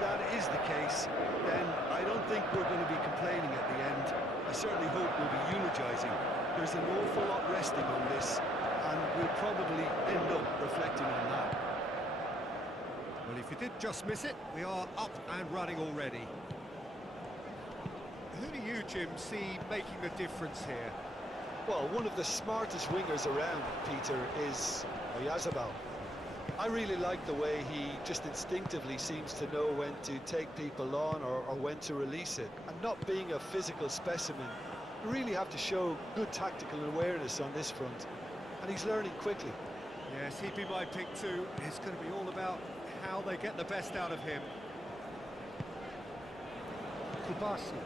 that is the case, then I don't think we're going to be complaining at the end. I certainly hope we'll be eulogising. There's an awful lot resting on this, and we'll probably end up reflecting on that. Well, if you did just miss it, we are up and running already. Who do you, Jim, see making the difference here? Well, one of the smartest wingers around, Peter, is Oyarzabal. I really like the way he just instinctively seems to know when to take people on or when to release it. And not being a physical specimen, you really have to show good tactical awareness on this front. And he's learning quickly. Yes, he'd be my pick too. It's going to be all about how they get the best out of him. Kubasi.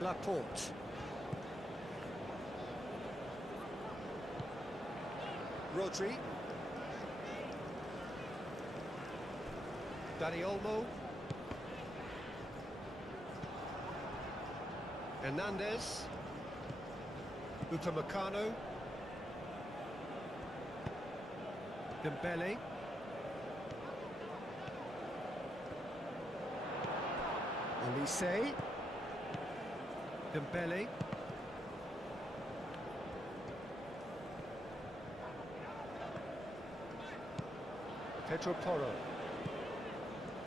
Laporte. Rodri. Dani Olmo. Hernandez. Upamecano. Dembele. Olise. Dembele. Pedro Porro.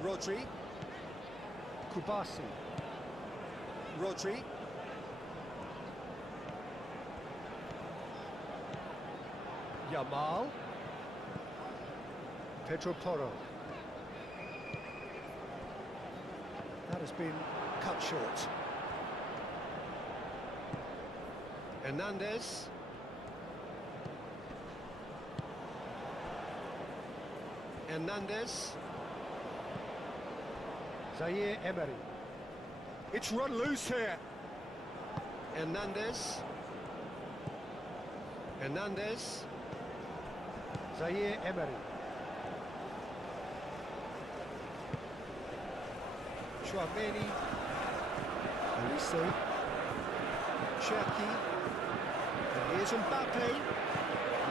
Rodri. Kubasi. Rodri. Yamal. Pedro Porro. That has been cut short. Hernandez. Hernandez. Zaire Emery. It's run loose here. Hernandez. Hernandez. Zaire Emery. Chouameni. Olise. Cherki. And here's Mbappe.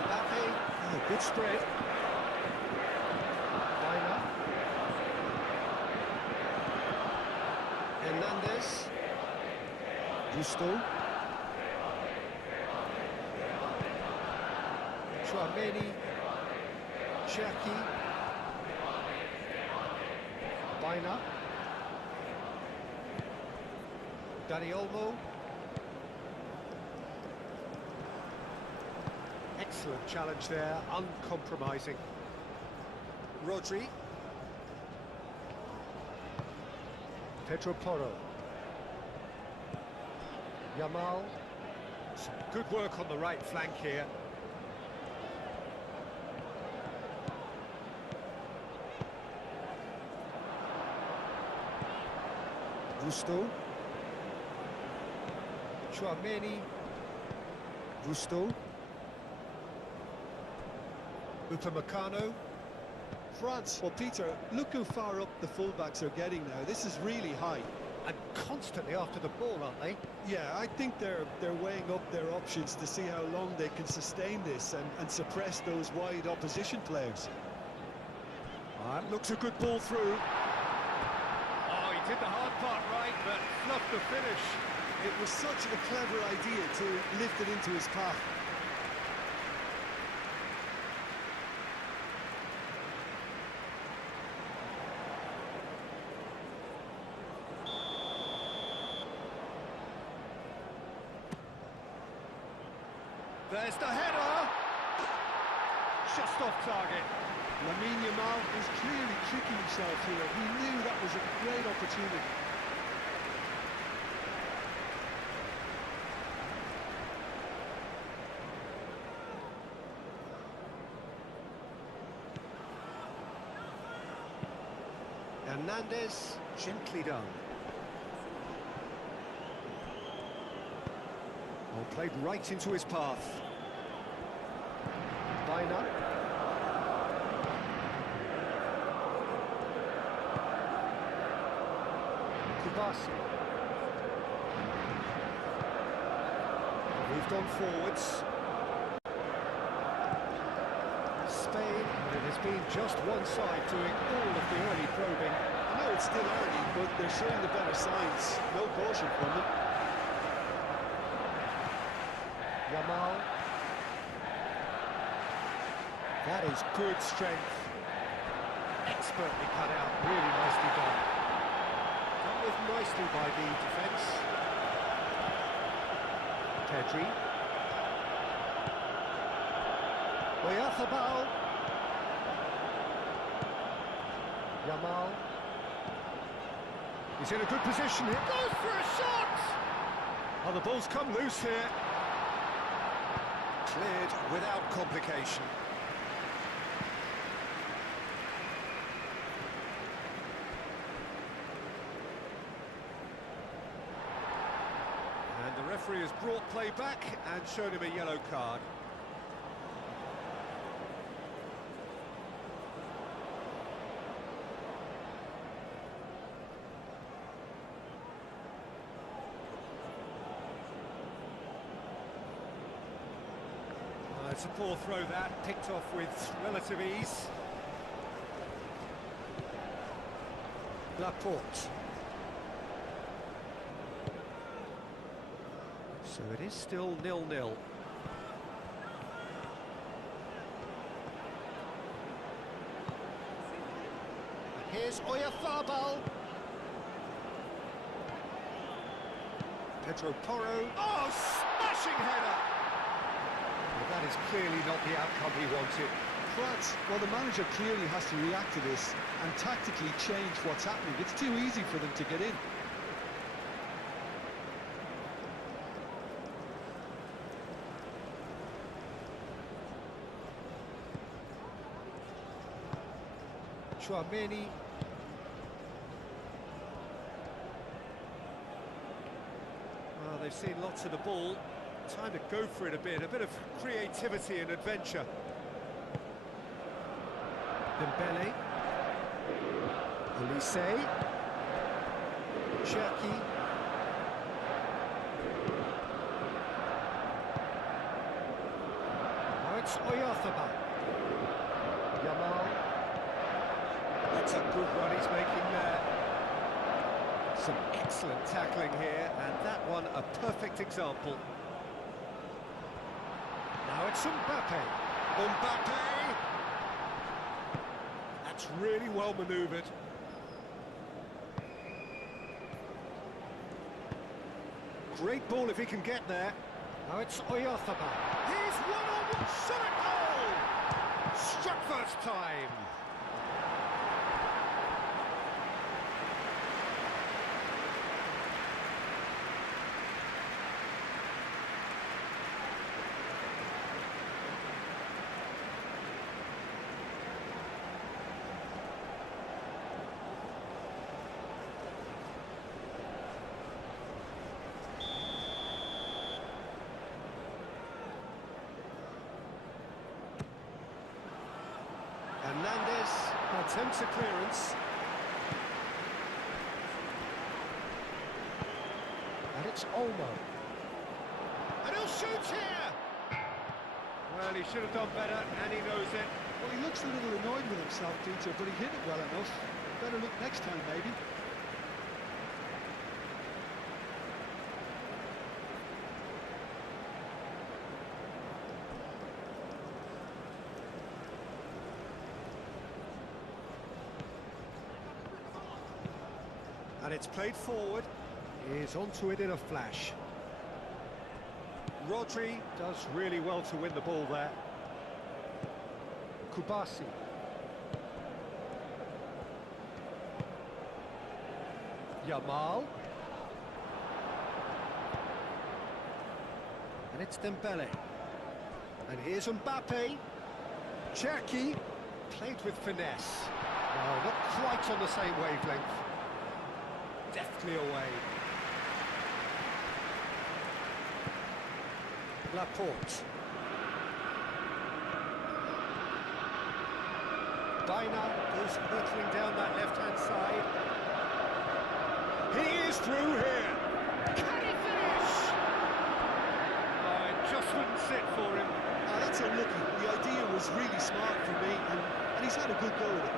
Mbappe. Oh, good spread. Baina. Hernandez. Gusto. Chouameni. Cherki. Baina. Dani Olmo. Excellent challenge there, uncompromising. Rodri. Pedro Porro. Yamal. Some good work on the right flank here. Gusto. Chouameni. Gusto. Upamecano. France. Well, Peter, look how far up the fullbacks are getting now. This is really high. And constantly after the ball, aren't they? Yeah, I think they're weighing up their options to see how long they can sustain this and suppress those wide opposition players. That looks a good ball through. Oh, he did the hard part right, but fluffed the finish. It was such a clever idea to lift it into his path. There's the header! Just off target. Lamine Yamal is clearly tricking himself here. He knew that was a great opportunity. Hernandez, gently done. Oh, played right into his path. Baina. Kubasi. Moved on forwards. Spain, but it has been just one side doing all of the early probing. I know it's still early, but they're showing the better signs. No caution from them. Yamal. That is good strength. Expertly cut out, really nicely done. Dealt with nicely by the defence. Pedri. Oyarzabal. Yamal. He's in a good position here. Goes for a shot! Oh, the ball's come loose here. Cleared without complication. And the referee has brought play back and shown him a yellow card. It's a poor throw that, picked off with relative ease. Laporte. So it is still 0-0. Here's Oyarzabal. Pedro Porro. Oh, smashing header! Well, that is clearly not the outcome he wanted. France, well, the manager clearly has to react to this and tactically change what's happening. It's too easy for them to get in. Tchouaméni. Well, they've seen lots of the ball. Time to go for it a bit of creativity and adventure. Dembele. Olise. Cherki. Now it's Oyarzabal. Yamal. That's a good run he's making there. Some excellent tackling here, and that one a perfect example. Now it's Mbappe. Mbappe! That's really well manoeuvred. Great ball if he can get there. Now it's Oyarzabal. He's one-on-one shot goal! Struck first time. Hernandez attempts a clearance. And it's Olmo. And he'll shoot here! Well, he should have done better, and he knows it. Well, he looks a little annoyed with himself, Peter, but he hit it well enough. Better look next time, maybe. And it's played forward. He's onto it in a flash. Rodri does really well to win the ball there. Kubasi. Yamal. And it's Dembele. And here's Mbappe. Cherki. Played with finesse. No, not quite on the same wavelength. Deftly away. Laporte. Dina goes hurtling down that left-hand side. He is through here. Can he finish? Oh, it just wouldn't sit for him. That's unlucky. The idea was was really smart for me, and he's had a good go with it.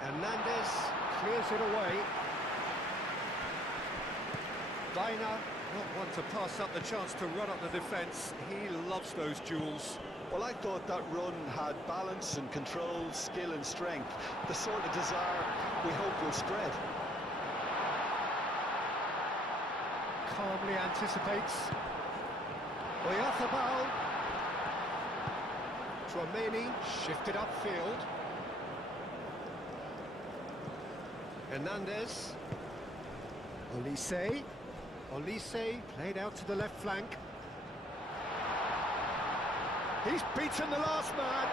Hernandez clears it away. Baina, not one to pass up the chance to run up the defence. He loves those duels. Well, I thought that run had balance and control, skill and strength, the sort of desire we hope will spread. Calmly anticipates. Oyarzabal. Tanmay shifted upfield. Hernandez. Olise played out to the left flank. He's beaten the last man.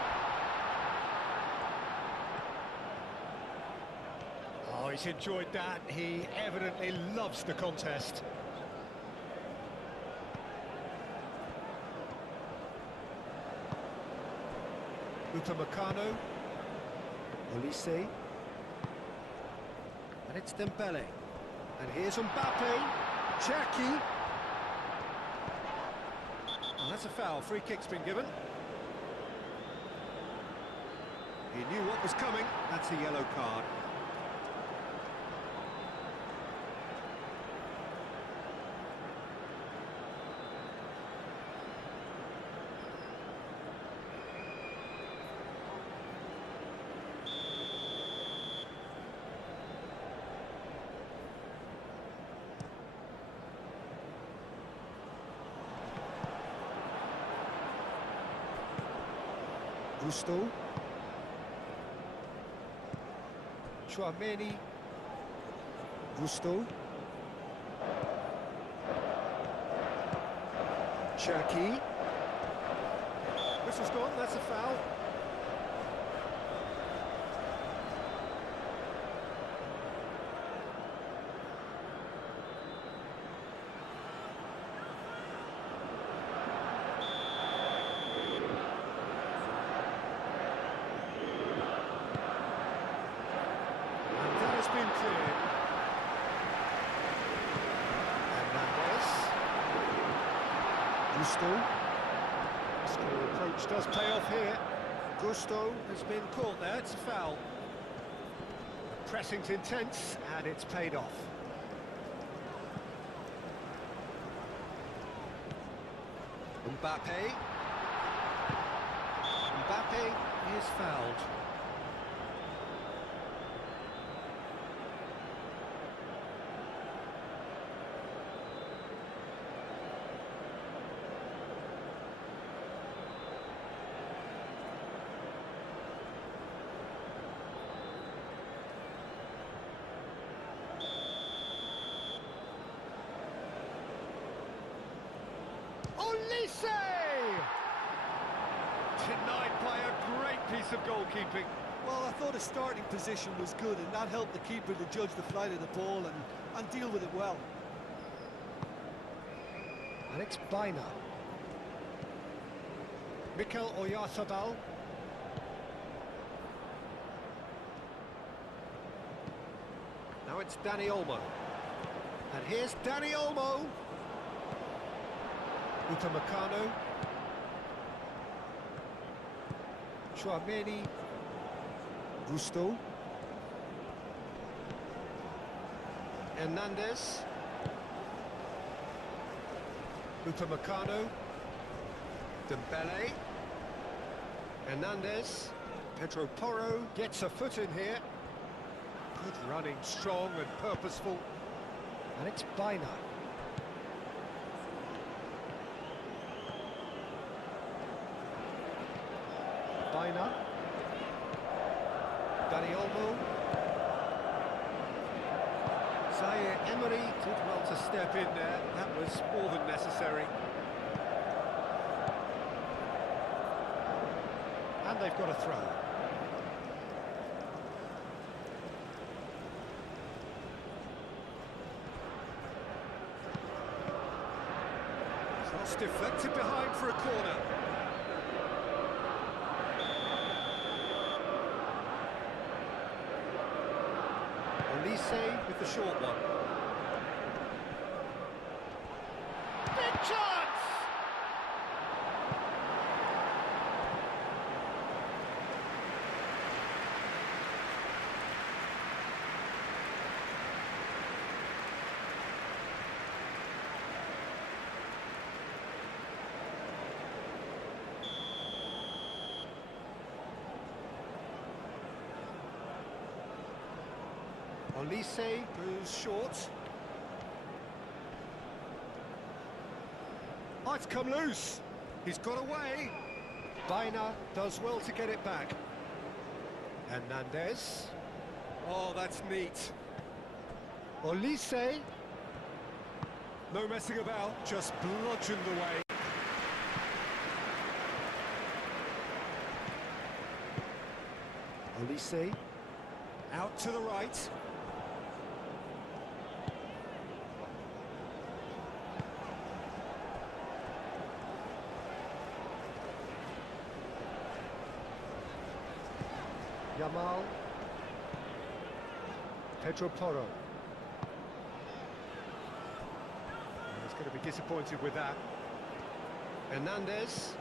Oh, he's enjoyed that. He evidently loves the contest. Upamecano. Olise. And it's Dembele. And here's Mbappe. Cherki. And that's a foul. Free kick's been given. He knew what was coming. That's a yellow card. Gusto. Tanmay. Gusto. Cherki. Whistle's gone, that's a foul. Been cleared. Hernandez. Gusto. Score approach does pay off here. Gusto has been caught there, it's a foul. Pressing's intense, and it's paid off. Mbappe. Mbappe is fouled. Olise! Denied by a great piece of goalkeeping. Well, I thought his starting position was good, and that helped the keeper to judge the flight of the ball and deal with it well. And it's Baina. Mikel Oyarzabal. Now it's Dani Olmo. And here's Dani Olmo. Upamecano. Tanmay. Gusto. Hernandez. Upamecano. Dembele. Hernandez. Pedro Porro gets a foot in here. Good running, strong and purposeful. And it's Baina. Baina. Dani Olmo. Zaire Emery did well to step in there. That was more than necessary. And they've got a throw. Cross deflected behind for a corner. Olise with the short one. Big chance! Olise moves short. Oh, it's come loose. He's got away. Baina does well to get it back. Hernandez. Oh, that's neat. Olise. No messing about, just bludgeoned away. Olise. Out to the right. Yamal. Pedro Porro. He's going to be disappointed with that. Hernandez.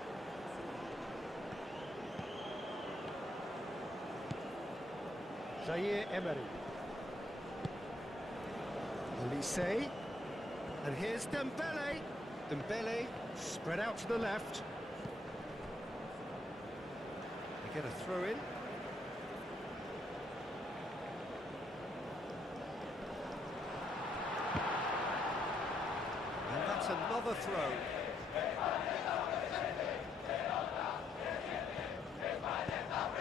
Zaire Emery. Olise. And here's Dembele. Dembele spread out to the left. They get a throw in. And that's another throw.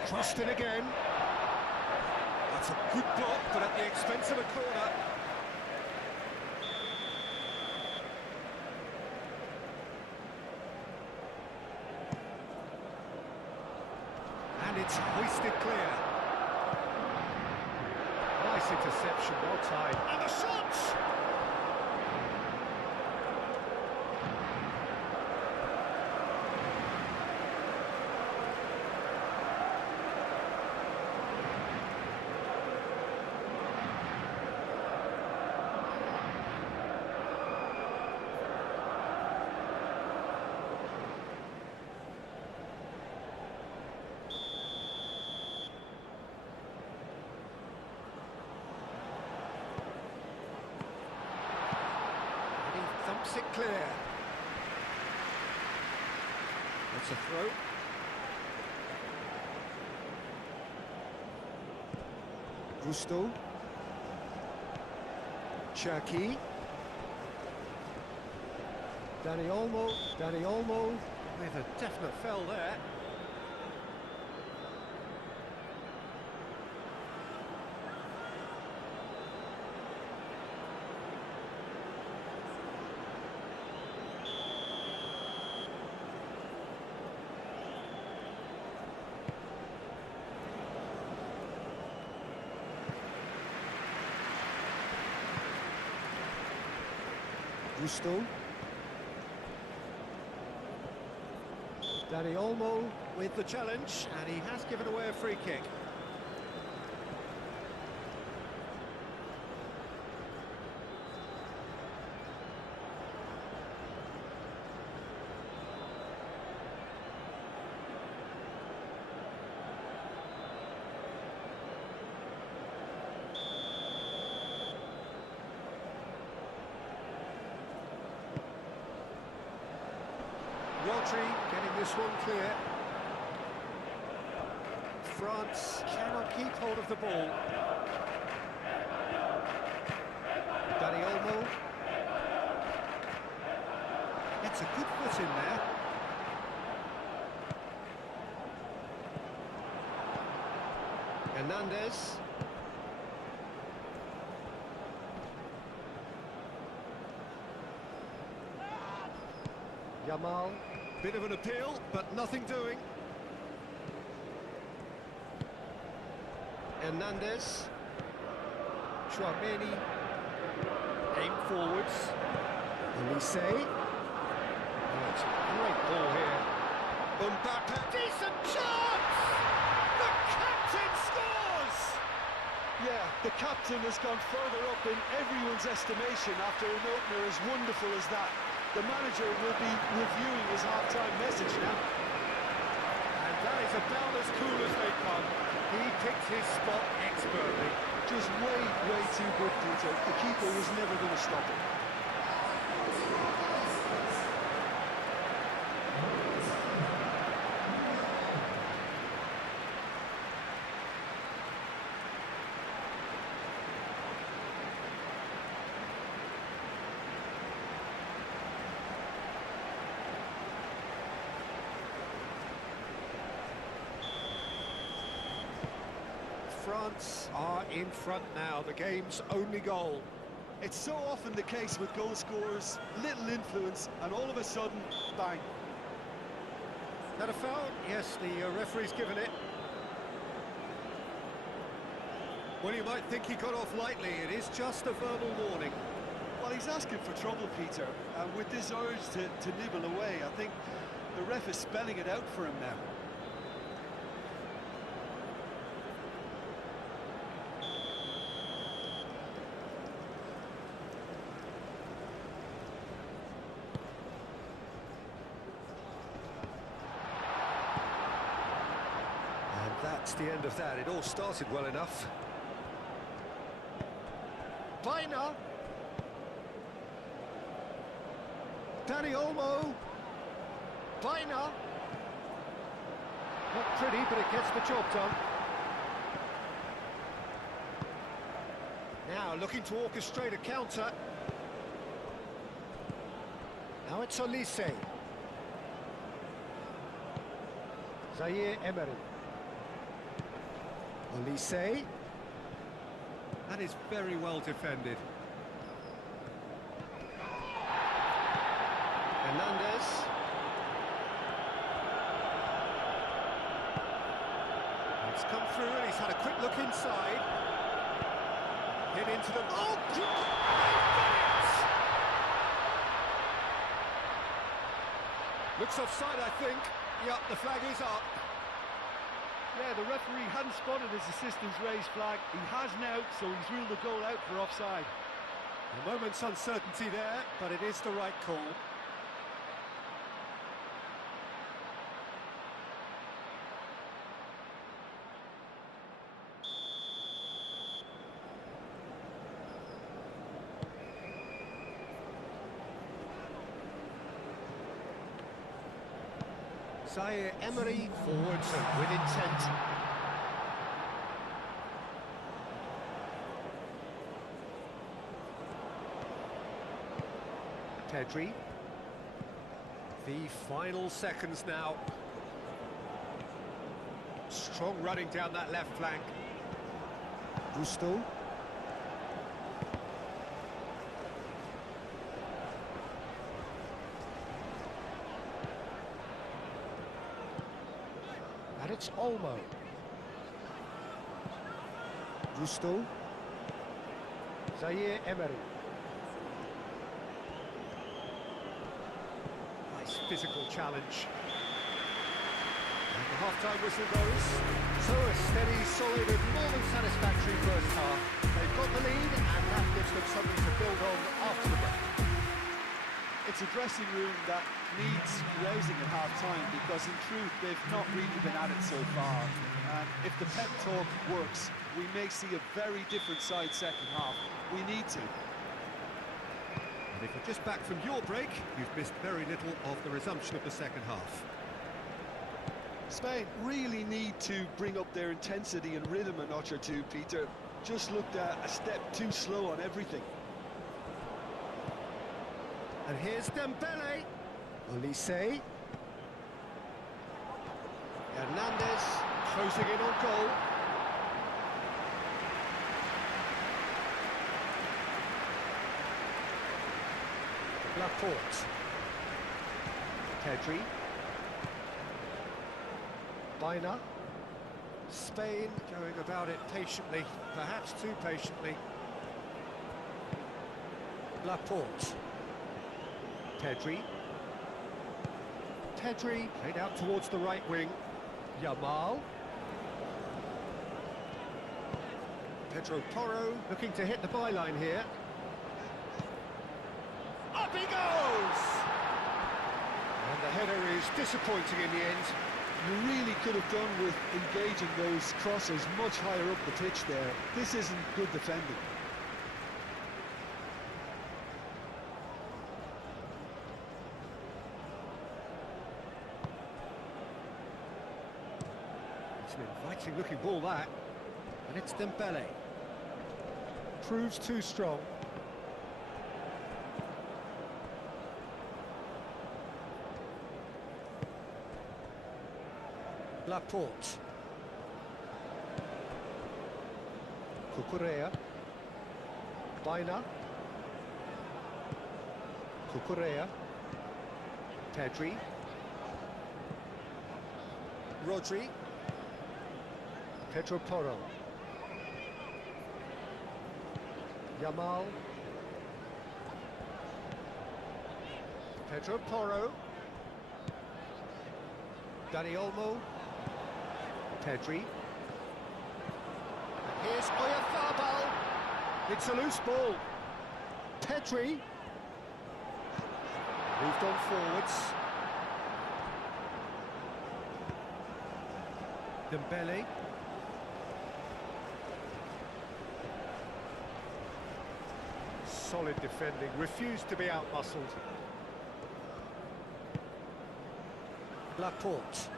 Crossed in again. That's a good block, but at the expense of a corner. And it's hoisted clear. Nice interception, well timed. And the shots! Thumps it clear. That's a throw. Gusto. Cherki. Dani Olmo with a definite fell there. Gusto. Dani Olmo with the challenge, and he has given away a free kick. Rodri getting this one clear. France cannot keep hold of the ball. Dani Olmo. Gets a good foot in there. Hernandez. Yamal. Bit of an appeal, but nothing doing. Hernandez. Chouameni. Aim forwards. Olise. Oh, it's a great ball here. Mbappe, decent chance! The captain scores! Yeah, the captain has gone further up in everyone's estimation after an opener as wonderful as that. The manager will be reviewing his half-time message now. And that is about as cool as they come. He picked his spot expertly. Just way too good, Peter. The keeper was never going to stop him. France are in front now, the game's only goal. It's so often the case with goal scorers, little influence, and all of a sudden, bang. That a foul? Yes, the referee's given it. Well, you might think he got off lightly, it is just a verbal warning. Well, he's asking for trouble, Peter, and with this urge to nibble away, I think the ref is spelling it out for him now. That's the end of that. It all started well enough. Biner. Danny Olmo. Biner. Not pretty, but it gets the job done. Now looking to orchestrate a counter. Now it's Olise. Zaire Emery. Olise. That is very well defended. Hernandez. It's come through and he's had a quick look inside. Hit into the... Oh, looks offside, I think. Yep, the flag is up. Yeah, the referee hadn't spotted his assistant's raised flag. He has now, so he's ruled the goal out for offside. A moment's uncertainty there, but it is the right call. Zaire Emery forwards with intent. Pedri. The final seconds now. Strong running down that left flank. Gusto. And it's Olmo. Gusto. Zaire Emery. Nice physical challenge. And the half-time whistle goes. So a steady, solid and more than satisfactory first half. They've got the lead and that gives them something to build on after the break. It's a dressing room that needs rousing at half-time because in truth they've not really been at it so far. And if the pep talk works, we may see a very different side second half. We need to. And if you're just back from your break, you've missed very little of the resumption of the second half. Spain really need to bring up their intensity and rhythm a notch or two, Peter. Just looked at a step too slow on everything. And here's Dembele. Olise. Hernandez closing in on goal. Laporte. Pedri. Biner. Spain going about it patiently, perhaps too patiently. Laporte. Pedri. Pedri, played out towards the right wing. Yamal. Pedro Porro looking to hit the byline here. Up he goes! And the header is disappointing in the end. You really could have done with engaging those crosses much higher up the pitch there. This isn't good defending. It's an inviting looking ball that. And it's Dembele. Proves too strong. Laporte. Cucurella. Baina. Cucurella. Pedri. Rodri. Pedro Porro. Yamal. Pedro Porro. Dani Olmo. Pedri. Here's Oyarzabal. It's a loose ball. Pedri. Moved on forwards. Dembele. Solid defending, refused to be out-muscled. Laporte.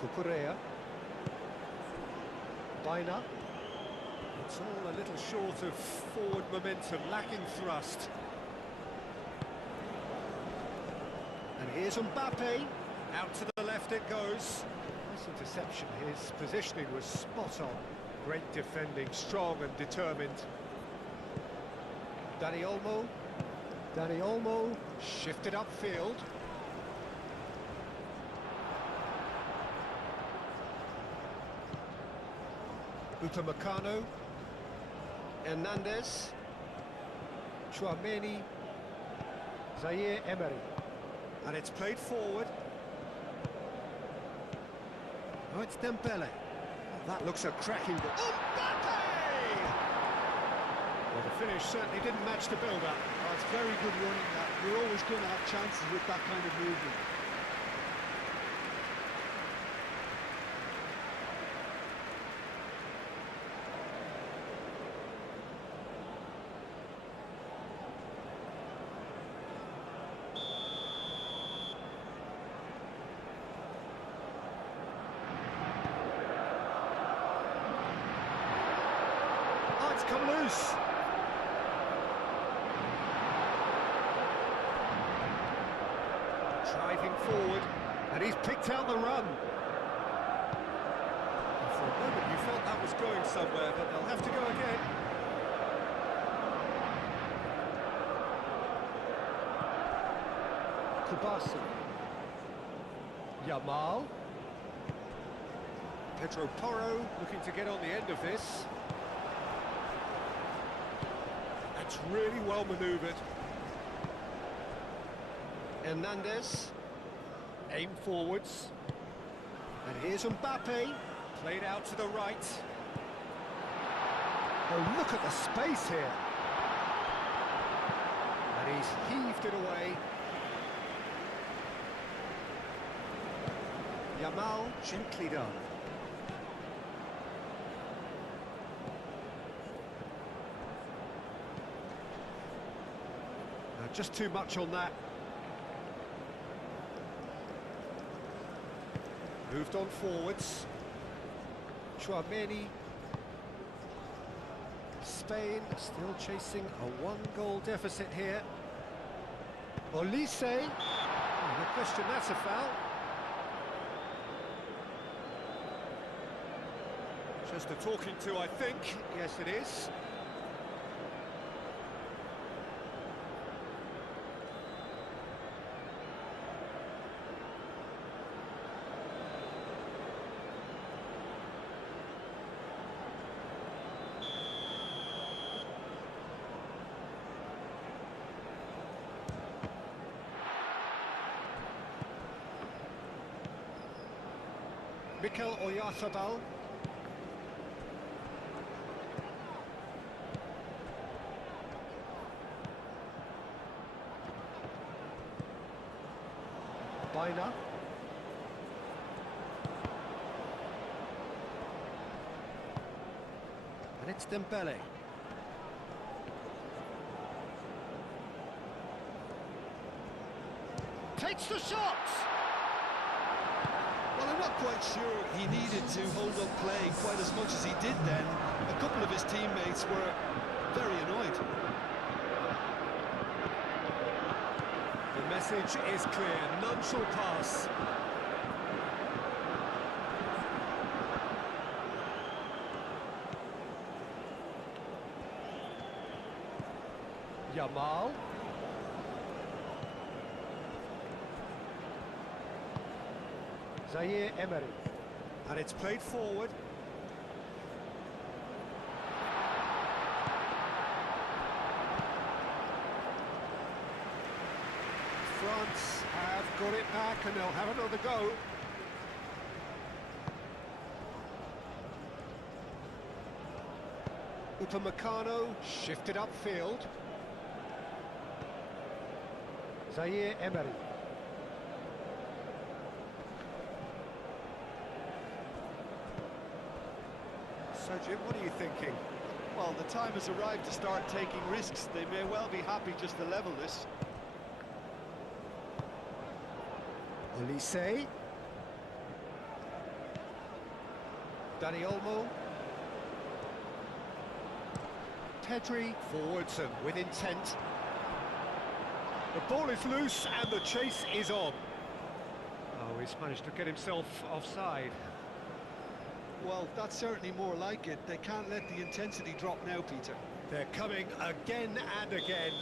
Cucurella. Baina. It's all a little short of forward momentum, lacking thrust. And here's Mbappe. Out to the left it goes. Nice interception, his positioning was spot on. Great defending, strong and determined. Dani Olmo. Dani Olmo shifted upfield. Upamecano. Hernandez. Chouameni. Zaire Emery. And it's played forward. Oh, it's Dembele. That looks a cracking ball. Mbappe! Well, the finish certainly didn't match the build-up. Oh, it's very good running that. You're always going to have chances with that kind of movement. It's come loose. Driving forward, and he's picked out the run. And for a moment you felt that was going somewhere, but they'll have to go again. Kubasi. Yamal. Pedro Porro looking to get on the end of this. That's really well manoeuvred. Hernandez. Aim forwards. And here's Mbappe. Played out to the right. Oh, look at the space here. And he's heaved it away. Yamal, gently done. Just too much on that. Moved on forwards. Chouameni. Spain still chasing a one-goal deficit here. Olise. No question that's a foul. Just a talking to, I think. Yes, it is. Mikel Oyarzabal. Baina. And it's Dembele. Takes the shot! Well, I'm not quite sure he needed to hold up play quite as much as he did then. A couple of his teammates were very annoyed. The message is clear, none shall pass. Yamal. Zaire Emery. And it's played forward. France have got it back and they'll have another go. Upamecano shifted upfield. Zaire Emery. So Jim, what are you thinking? Well, the time has arrived to start taking risks. They may well be happy just to level this. Olise. Dani Olmo. Pedri forwards and with intent. The ball is loose and the chase is on. Oh, he's managed to get himself offside. Well, that's certainly more like it. They can't let the intensity drop now, Peter. They're coming again and again.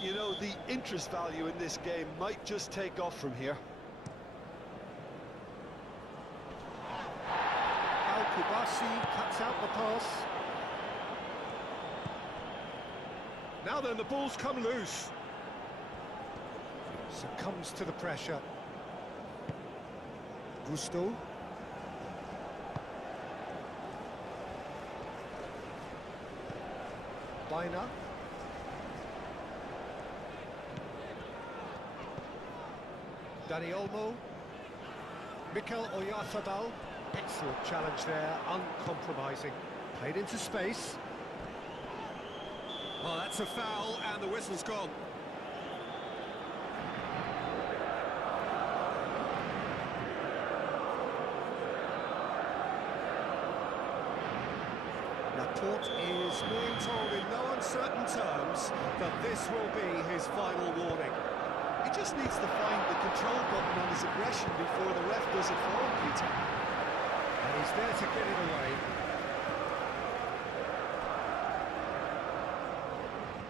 You know, the interest value in this game might just take off from here. Al-Kubasi cuts out the pass. Now then, the ball's come loose. Succumbs to the pressure. Gusto. Baina. Dani Olmo. Mikel Oyarzabal. Excellent challenge there, uncompromising. Played into space. Oh, that's a foul, and the whistle's gone. Laporte is being told in no uncertain terms that this will be his final warning. He just needs to find the control button on his aggression before the ref does it for him, Peter. And he's there to get it away.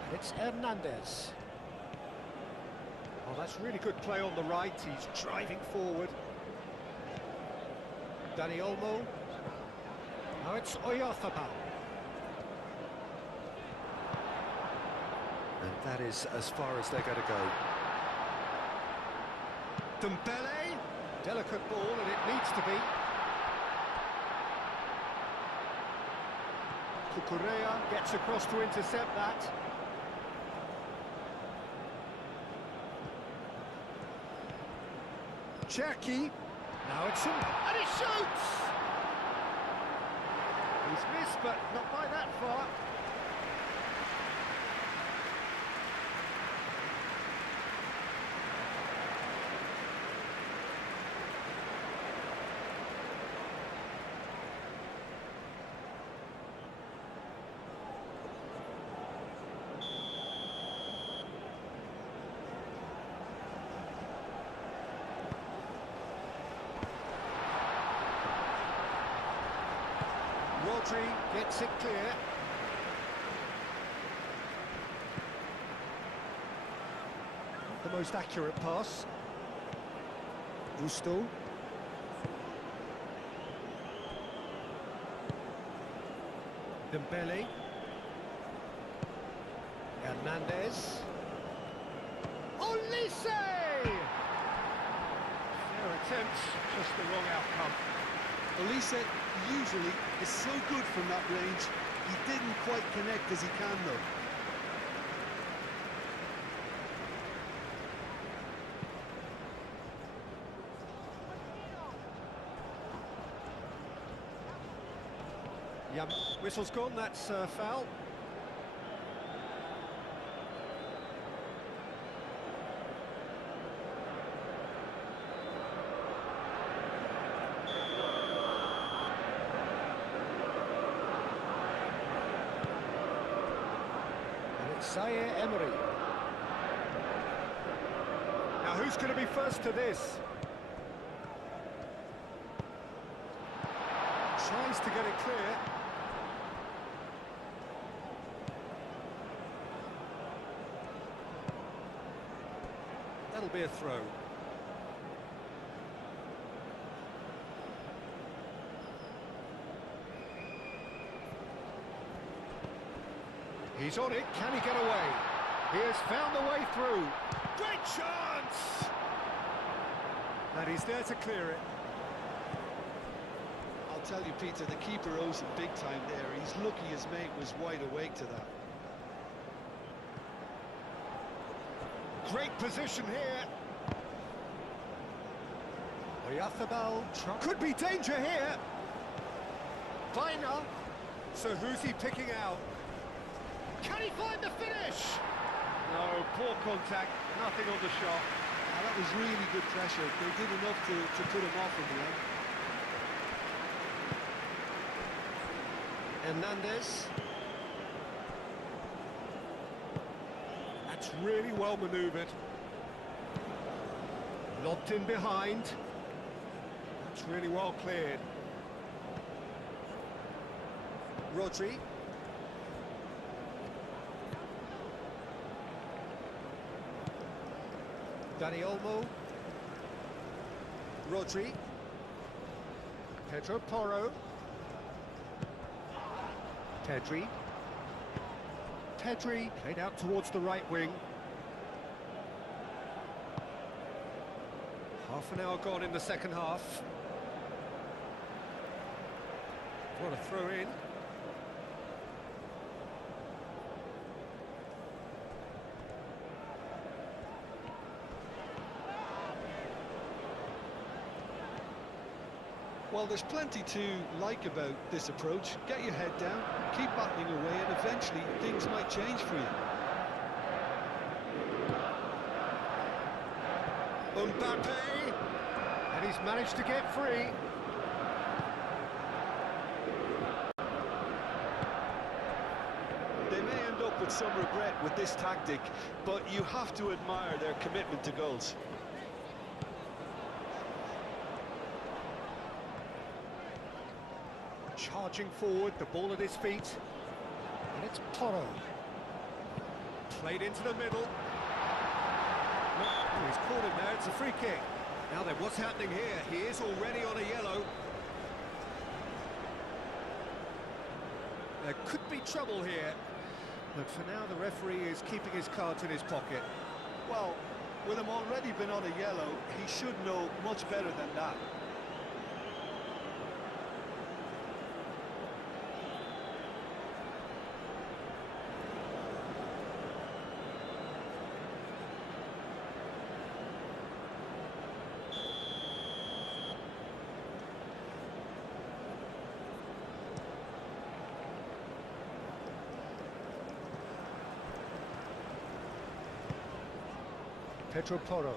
And it's Hernandez. Oh, that's really good play on the right. He's driving forward. Dani Olmo. Now it's Oyarzabal. And that is as far as they're going to go. Dembele. Delicate ball, and it needs to be. Cucurella gets across to intercept that. Cherki. Now it's him. And he shoots! He's missed, but not by that far. Rodri gets it clear. Not the most accurate pass. Gusto. Dembele. Hernandez. Olise! Fair attempt, just the wrong outcome. Olise usually is so good from that range. He didn't quite connect as he can, though. Yeah, whistle's gone, that's foul. Emery. Now who's going to be first to this? Tries to get it clear. That'll be a throw. He's on it, can he get away? He has found the way through. Great chance! And he's there to clear it. I'll tell you, Peter, the keeper owes him big time there. He's lucky his mate was wide awake to that. Great position here. Oyarzábal could be danger here. Final. So who's he picking out? Can he find the finish? No, poor contact, nothing on the shot. That was really good pressure. They did enough to put him off in the end. Hernandez. That's really well manoeuvred. Lobbed in behind. That's really well cleared. Rodri. Dani Olmo. Rodri. Pedro Porro. Pedri. Pedri played out towards the right wing. Half an hour gone in the second half. What a throw in. Well, there's plenty to like about this approach. Get your head down, keep battling away, and eventually things might change for you. Mbappe, and he's managed to get free. They may end up with some regret with this tactic, but you have to admire their commitment to goals. Charging forward, the ball at his feet. And it's Porro. Played into the middle. Oh, he's caught him there, it's a free kick. Now then, what's happening here? He is already on a yellow. There could be trouble here. But for now, the referee is keeping his cards in his pocket. Well, with him already been on a yellow, he should know much better than that. Pedro Porro.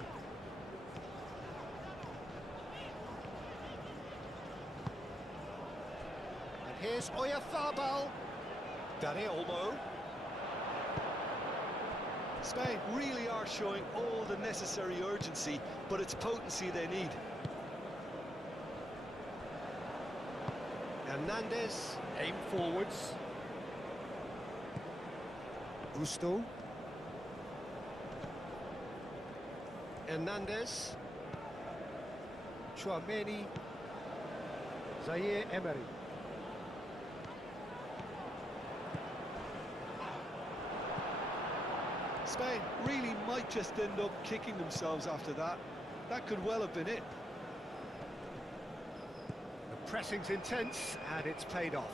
And here's Oyarzábal. Dani Olmo. Spain really are showing all the necessary urgency, but it's potency they need. Hernandez, aim forwards. Gusto. Hernandez. Tchouaméni. Zaire Emery. Spain really might just end up kicking themselves after that. That could well have been it. The pressing's intense, and it's paid off.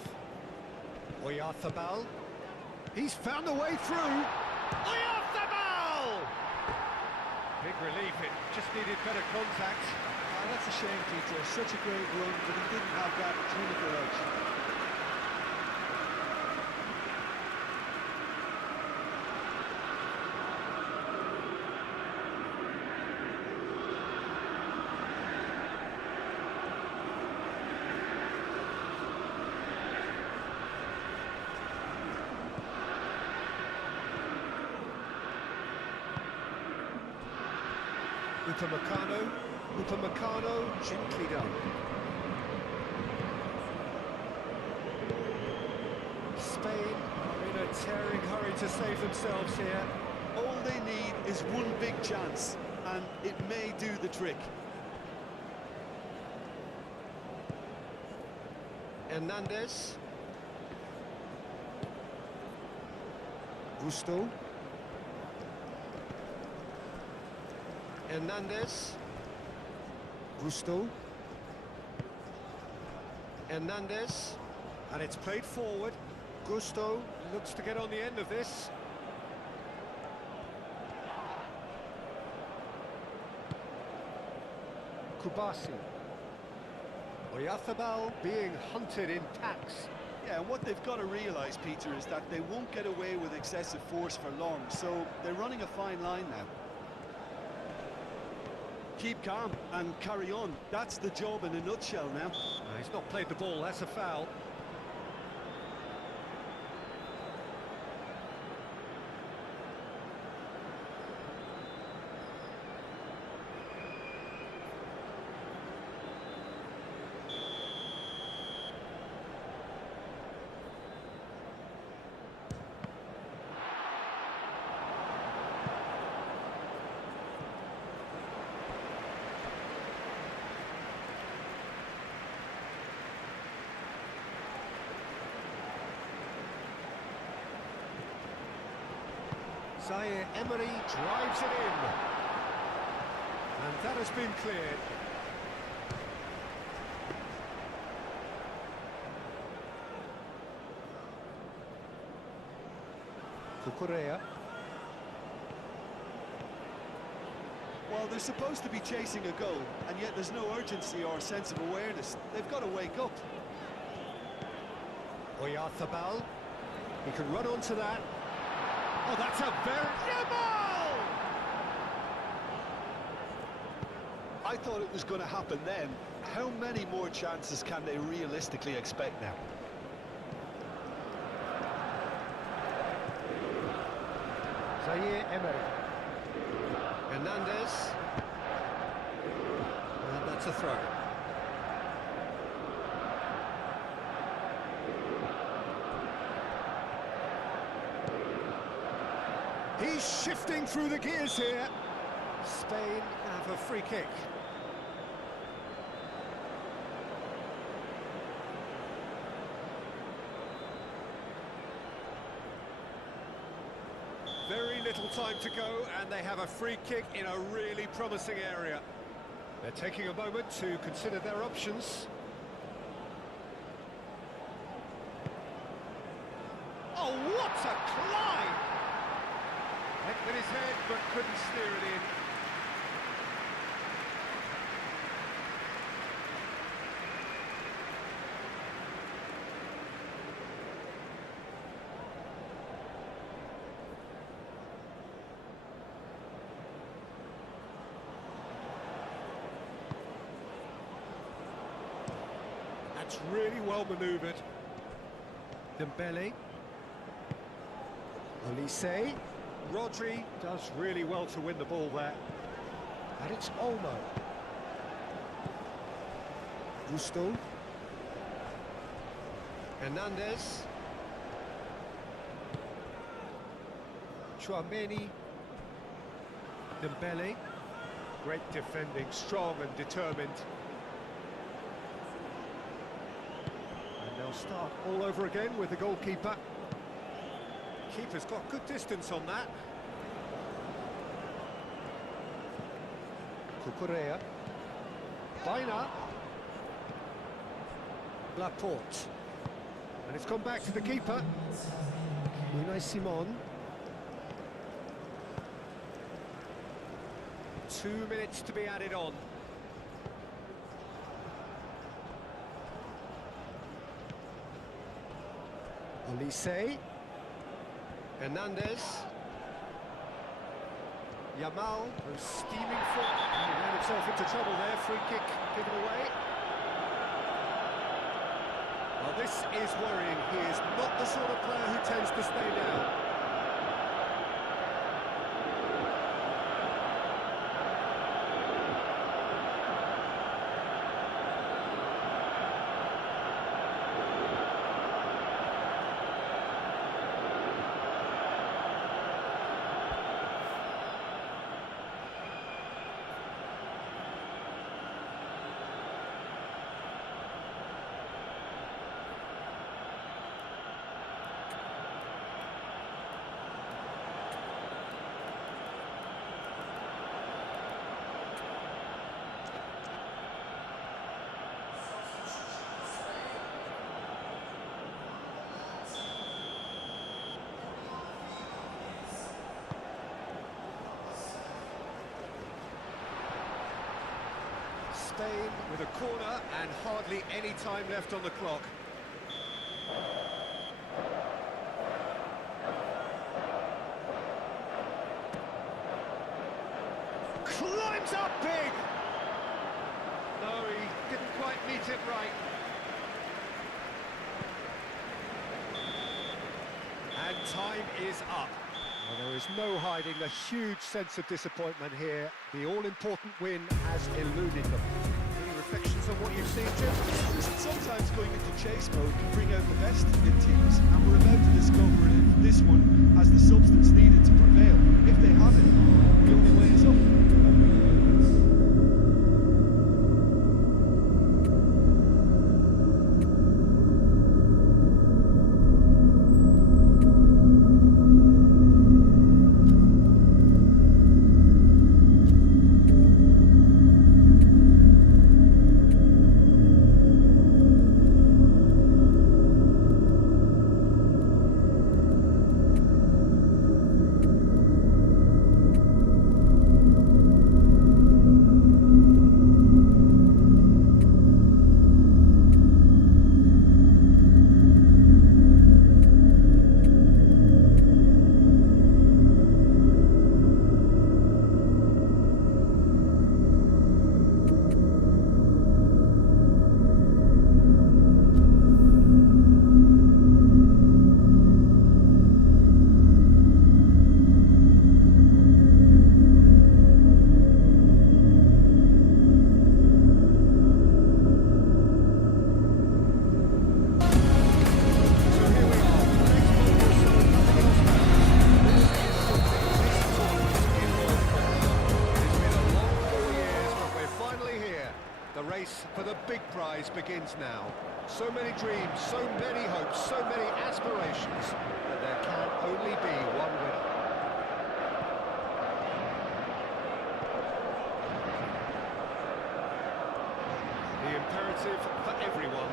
Oyarzabal. He's found a way through. Oyarzabal! Big relief, it just needed better contact. That's a shame, Peter. Such a great run, but he didn't have that clinical edge. Upamecano, gently done. Spain are in a tearing hurry to save themselves here. All they need is one big chance, and it may do the trick. Hernandez. Gusto. Hernandez. Gusto. Hernandez. And it's played forward. Gusto looks to get on the end of this. Kubasi. Oyarzabal being hunted in packs. Yeah, and what they've got to realise, Peter, is that they won't get away with excessive force for long, so they're running a fine line now. Keep calm and carry on. That's the job in a nutshell now. He's not played the ball, that's a foul. Emery drives it in. And that has been cleared. Cucurella. Well, they're supposed to be chasing a goal, and yet there's no urgency or sense of awareness. They've got to wake up. Oyarzabal. He can run onto that. Oh, that's a very... I thought it was going to happen then. How many more chances can they realistically expect now? Emery. Hernandez. And that's a throw. He's shifting through the gears here. Spain have a free kick. Very little time to go, and they have a free kick in a really promising area. They're taking a moment to consider their options. Oh, what a climb! Hit with his head, but couldn't steer it in. That's really well manoeuvred. Dembele. Olise. Rodri does really well to win the ball there. And it's Olmo. Gusto. Hernandez. Chouameni. Dembele. Great defending, strong and determined. And they'll start all over again with the goalkeeper. Keeper's got good distance on that. Cucurella. Baina. Laporte. And it's gone back to the keeper. Unai Simon. 2 minutes to be added on. Olise. Hernandez. Yamal, who's steaming forward. He ran himself into trouble there. Free kick given away. Well, this is worrying. He is not the sort of player who tends to stay down. Spain with a corner and hardly any time left on the clock. Climbs up big! No, he didn't quite meet it right. And time is up. Well, there is no hiding a huge sense of disappointment here. The all-important win has eluded them. Any reflections on what you've seen, Jim? Sometimes going into chase mode can bring out the best in teams, and we're about to discover if this one has the substance needed to prevail. If they have it, the only way is up. For the big prize begins now. So many dreams, so many hopes, so many aspirations, but there can only be one winner. The imperative for everyone,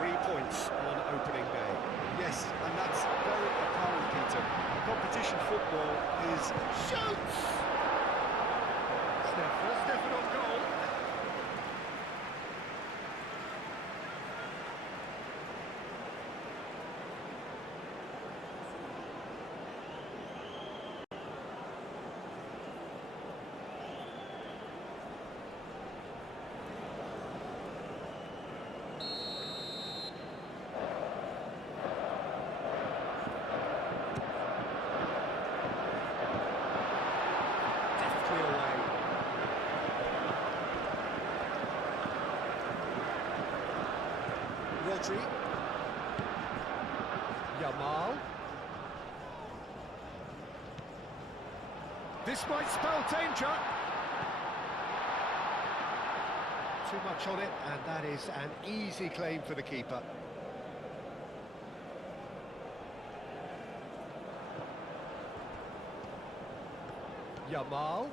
3 points on opening day. Yes, and that's very apparent, Peter. Competition football is... Shoots! Stefan on goal. Rodri. Yamal. This might spell danger. Too much on it, and that is an easy claim for the keeper. Yamal.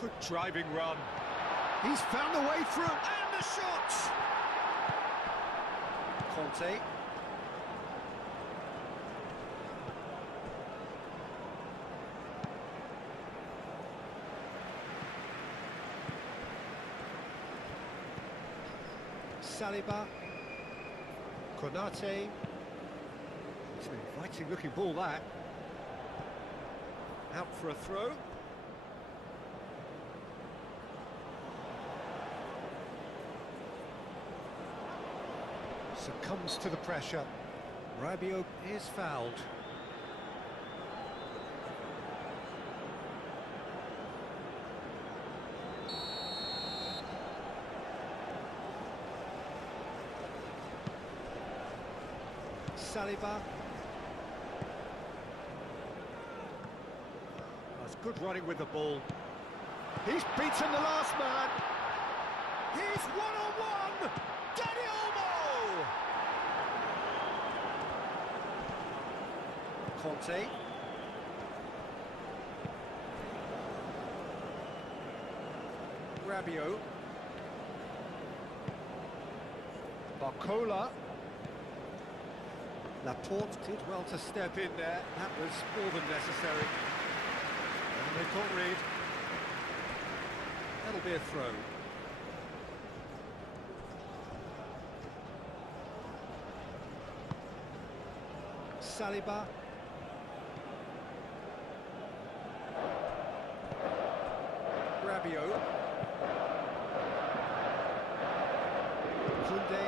Good driving run. He's found a way through, and the shot! Conte. Saliba. Konate. It's an inviting looking ball, that. Out for a throw. Succumbs to the pressure. Rabiot is fouled. Saliba. That's good running with the ball. He's beaten the last man. He's one-on-one. Danny Olmo. Conte. Rabiot. Barcola. Laporte did well to step in there. That was more than necessary. And they can't read. That'll be a throw. Saliba. Rabiot. Koundé.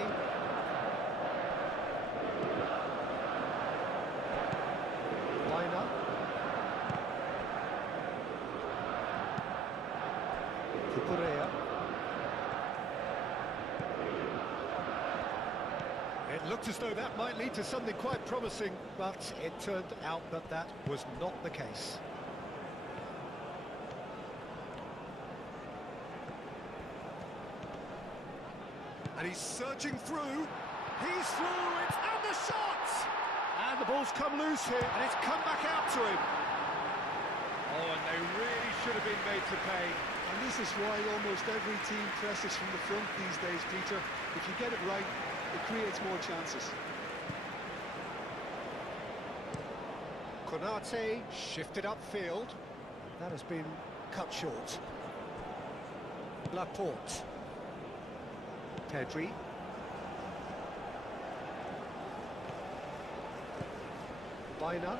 It looked as though that might lead to something quite promising, but it turned out that that was not the case. And he's surging through. He's through, and the shot! And the ball's come loose here, and it's come back out to him. Oh, and they really should have been made to pay. And this is why almost every team presses from the front these days, Peter. If you get it right, it creates more chances. Konate shifted upfield. That has been cut short. Laporte. Pedri. Baina.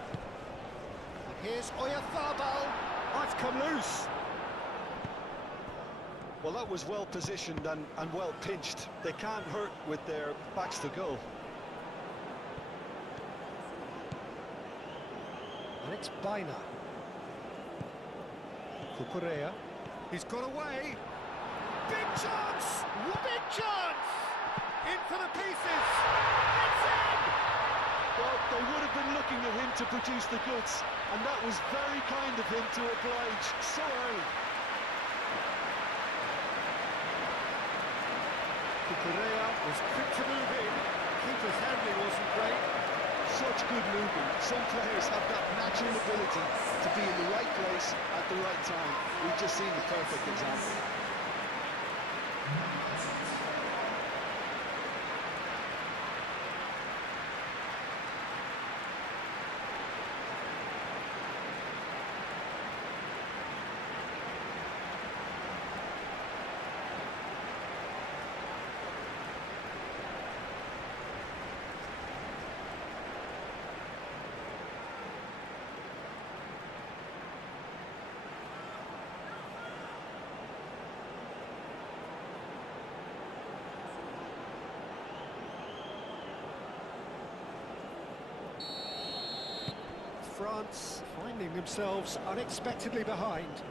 And here's Oyarzabal. Oh, it's come loose. Well, that was well positioned and well pinched. They can't hurt with their backs to goal. And it's Baina. Cucurella. He's got away. Big chance! Big chance! In for the pieces! It's in! Well, they would have been looking at him to produce the goods, and that was very kind of him to oblige so early. Correa was quick to move in. Keeper's handling wasn't great. Such good movement. Some players have that natural ability to be in the right place at the right time. We've just seen the perfect example. France finding themselves unexpectedly behind.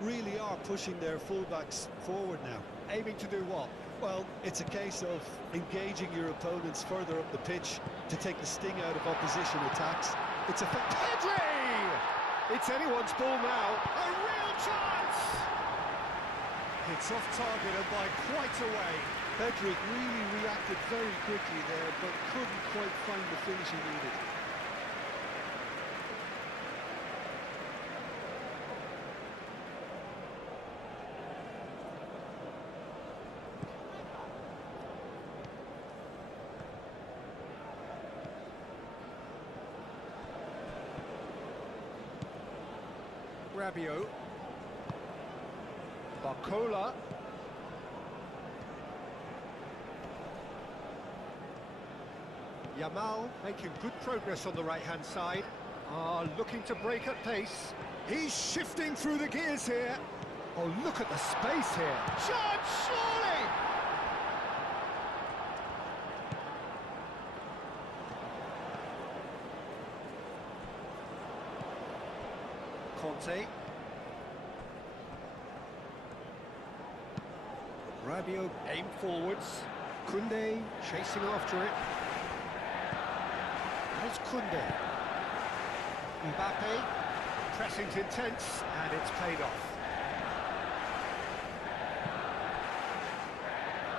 Really are pushing their fullbacks forward now. Aiming to do what? Well, it's a case of engaging your opponents further up the pitch to take the sting out of opposition attacks. It's effective. Pedri! It's anyone's ball now. A real chance! It's off target and by quite a way. Pedri really reacted very quickly there, but couldn't quite find the finish he needed. Rabiot. Barcola. Yamal making good progress on the right-hand side. Looking to break at pace. He's shifting through the gears here. Oh, look at the space here. Chance, surely! Conte. Rabiot aimed forwards. Koundé chasing after it. There's Koundé. Mbappe. Pressing's intense, and it's paid off.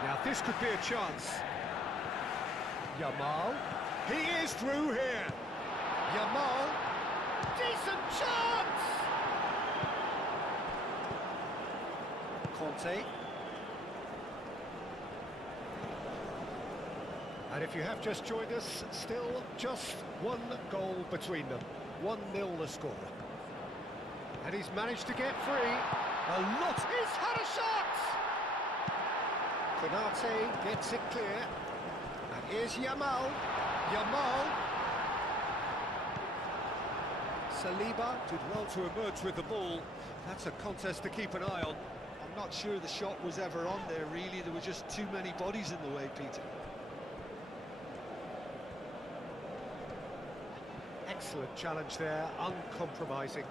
Now this could be a chance. Yamal. He is through here. Yamal. Decent chance! Conte. And if you have just joined us, still just one goal between them. 1-0 the score. And he's managed to get free. A lot. He's had a shot! Konate gets it clear. And here's Yamal. Yamal. Saliba did well to emerge with the ball. That's a contest to keep an eye on. I'm not sure the shot was ever on there, really. There were just too many bodies in the way, Peter. Excellent challenge there, uncompromising.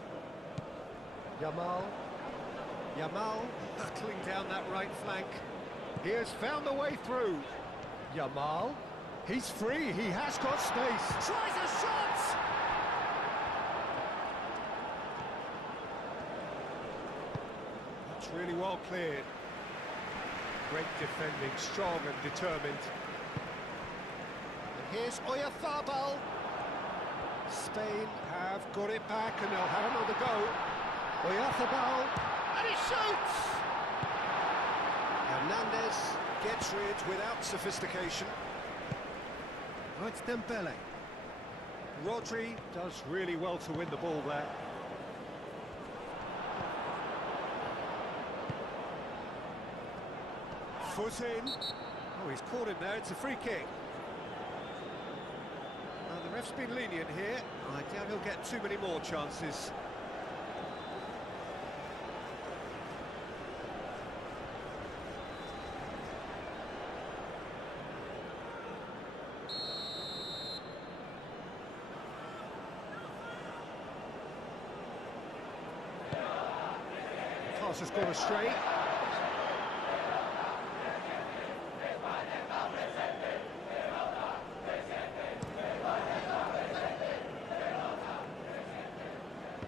Yamal. Yamal hurtling down that right flank. He has found a way through. Yamal. He's free, he has got space. Tries a shot! That's really well cleared. Great defending, strong and determined. And here's Oyarzabal. Spain have got it back and they'll have another go. Oyarzabal, and he shoots! Hernandez gets rid without sophistication. Oh, it's Dembele. Rodri does really well to win the ball there. Foot in. Oh, he's caught him there, it's a free kick. The ref's been lenient here. I doubt he'll get too many more chances. The pass has gone astray.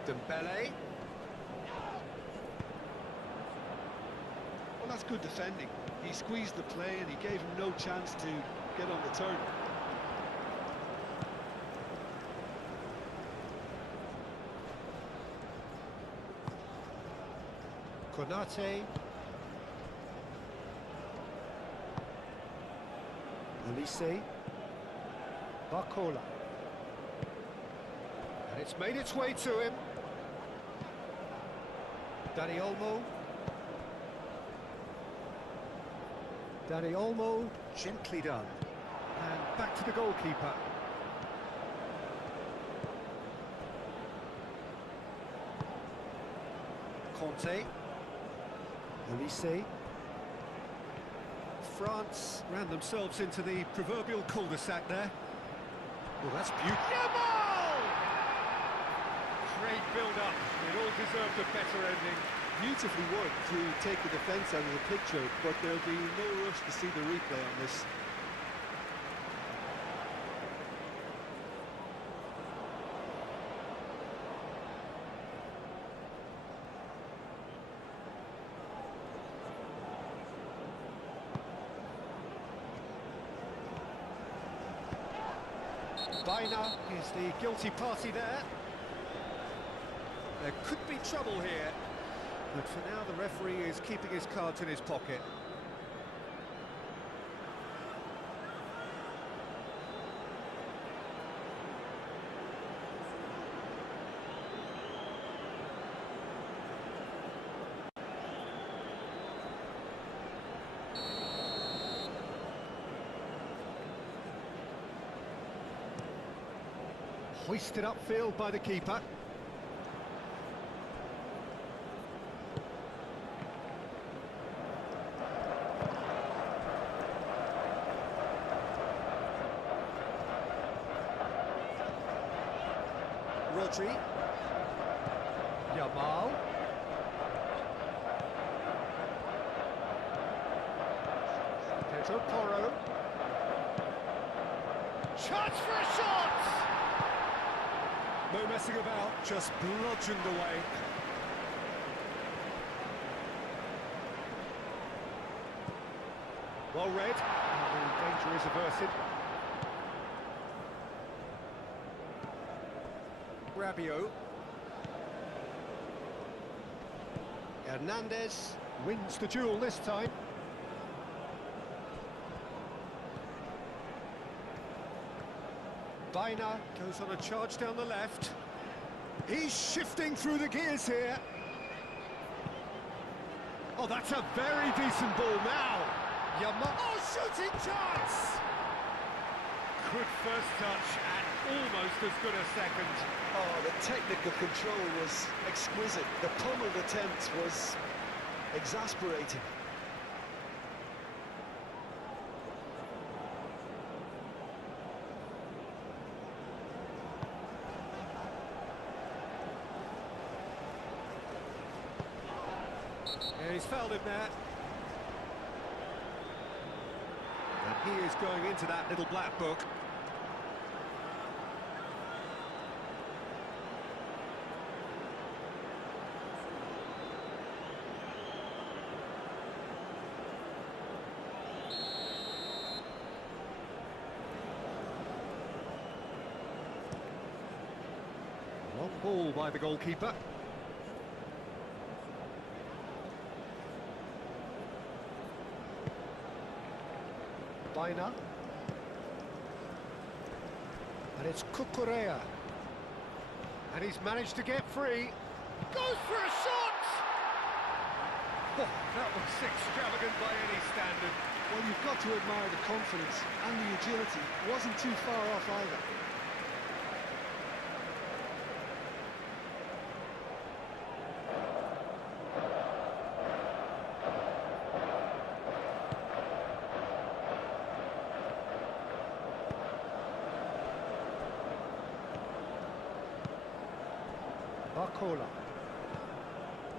Dembele. Well, that's good defending. He squeezed the play and he gave him no chance to get on the turn. Konate. Olise. Barcola. And it's made its way to him. Dani Olmo. Dani Olmo, gently done. And back to the goalkeeper. Conte. Olise. France ran themselves into the proverbial cul-de-sac there. Well, that's beautiful. Great build-up. It all deserved a better ending. Beautifully worked to take the defence out of the picture, but there'll be no rush to see the replay on this. Baina is the guilty party there. There could be trouble here, but for now the referee is keeping his cards in his pocket. Hoisted upfield by the keeper. Rodri. Yamal. Pedro Porro. Chance for a shot! No messing about, just bludgeoned away. Well read, the danger is averted. Rabiot. Hernandez wins the duel this time. Baina goes on a charge down the left. He's shifting through the gears here. Oh, that's a very decent ball now. Oh, shooting chance! Good first touch and almost as good a second. Oh, the technical control was exquisite. The pummeled attempt was exasperating. Yeah, he's fouled him there. And he is going into that little black book. Long ball by the goalkeeper. Baina. And it's Cucurella. And he's managed to get free. Goes for a shot! Oh, that was extravagant by any standard. Well, you've got to admire the confidence and the agility. It wasn't too far off either. Barcola.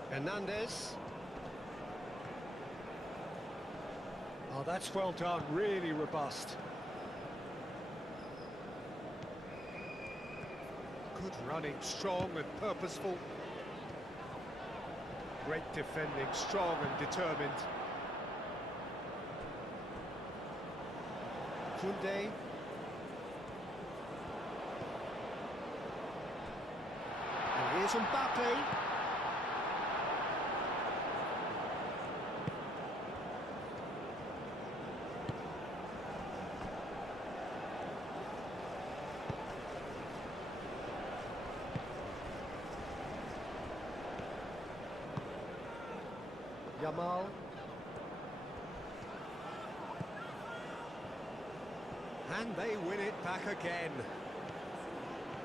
Hernandez. Oh, that's well done, really robust. Good running, strong and purposeful. Great defending, strong and determined. Koundé. And here's Mbappe. Yamal. And they win it back again.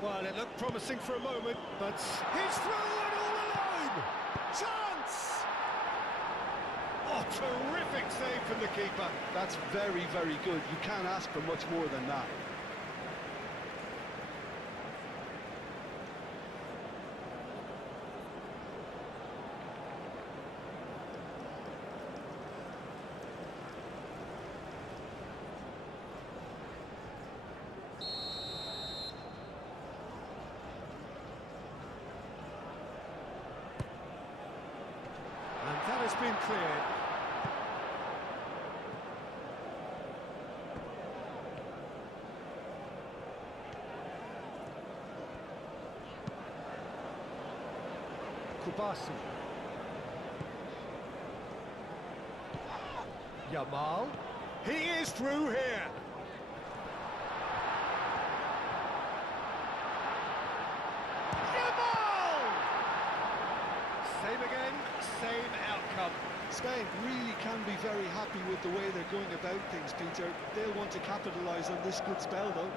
Well, it looked promising for a moment, but he's through and all alone! Chance! Oh, terrific save from the keeper. That's very, very good. You can't ask for much more than that. That has been cleared. Kubasi. Yamal. He is through here. Same again, same outcome. Spain really can be very happy with the way they're going about things, Peter. They'll want to capitalise on this good spell, though.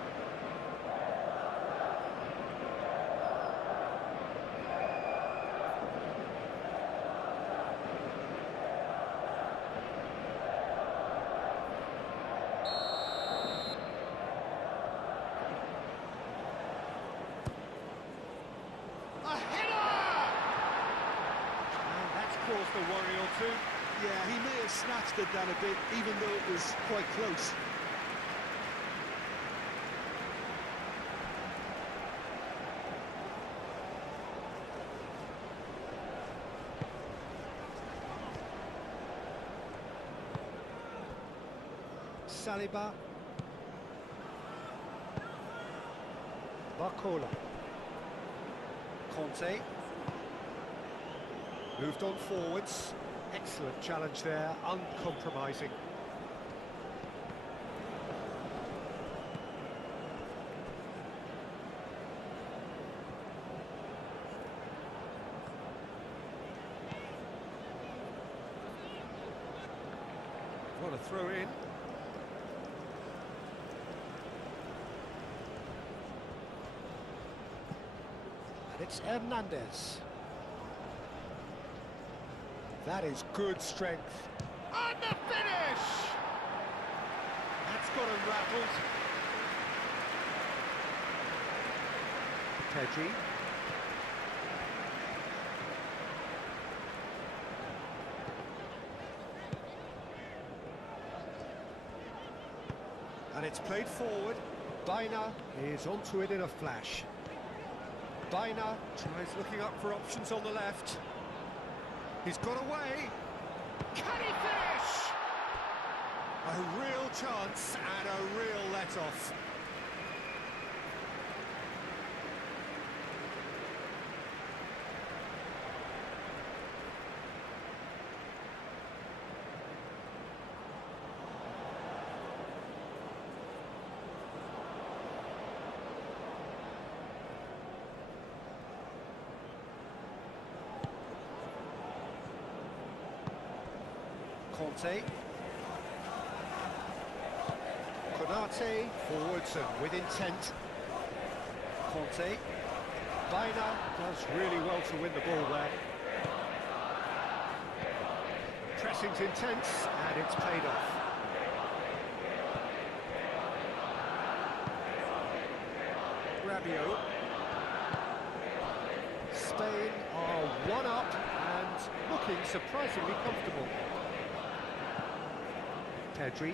caused a worry or two. Yeah, he may have snatched it down a bit, even though it was quite close. Saliba. Barcola. Conte. Moved on forwards. Excellent challenge there, uncompromising. What a throw in. And it's Hernandez. That is good strength. And the finish! That's got him rattled. Pedri. And it's played forward. Baina is onto it in a flash. Baina tries looking up for options on the left. He's got away. Can he finish? A real chance and a real let-off. Conte. Konate, forwards and with intent. Conte. Baina does really well to win the ball there. Pressing's intense and it's paid off. Rabiot. Spain are 1 up and looking surprisingly comfortable. Pedri.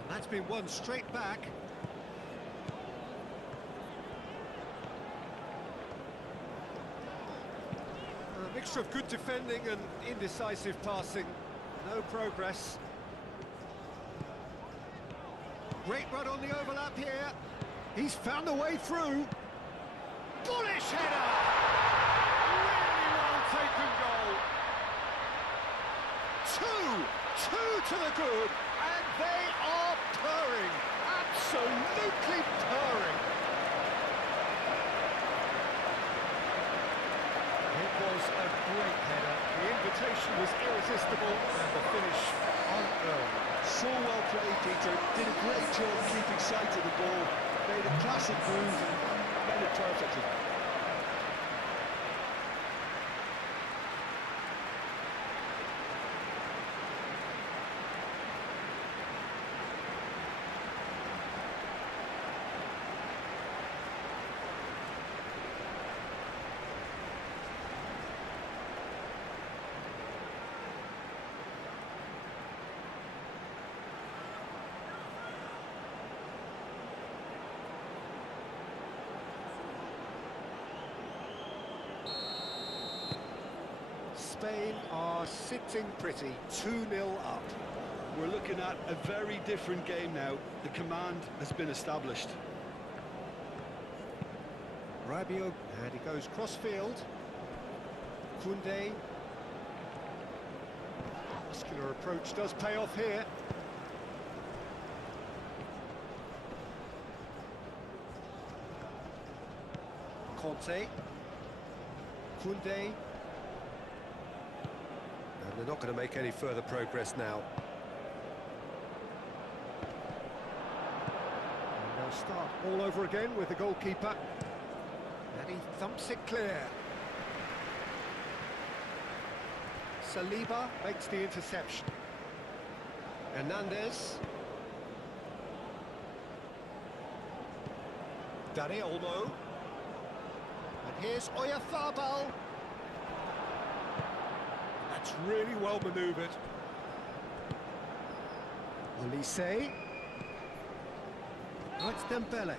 And that's been won straight back. A mixture of good defending and indecisive passing. No progress. Great run on the overlap here. He's found a way through. Bullish header! Really well taken goal. Two to the good, and they are purring, absolutely purring. It was a great header, the invitation was irresistible, and the finish unearned. So well played, Peter. Did a great job keeping sight of the ball, made a classic move, and made it perfectly. Spain are sitting pretty, 2-0 up. We're looking at a very different game now. The command has been established. Rabiot, and he goes cross-field. Koundé. Muscular approach does pay off here. Conte. Koundé. And they're not going to make any further progress now. And they'll start all over again with the goalkeeper. And he thumps it clear. Saliba makes the interception. Hernandez. Dani Olmo. And here's Oyarzabal. That's really well manoeuvred. Olise. Oh, it's Dembele.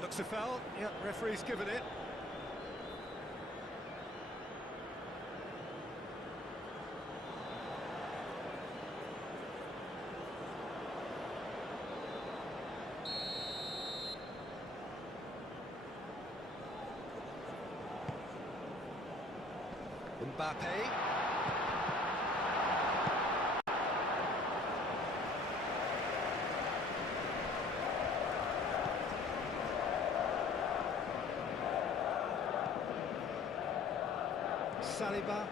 Looks a foul. Yeah, referee's given it. Mbappe. Saliba.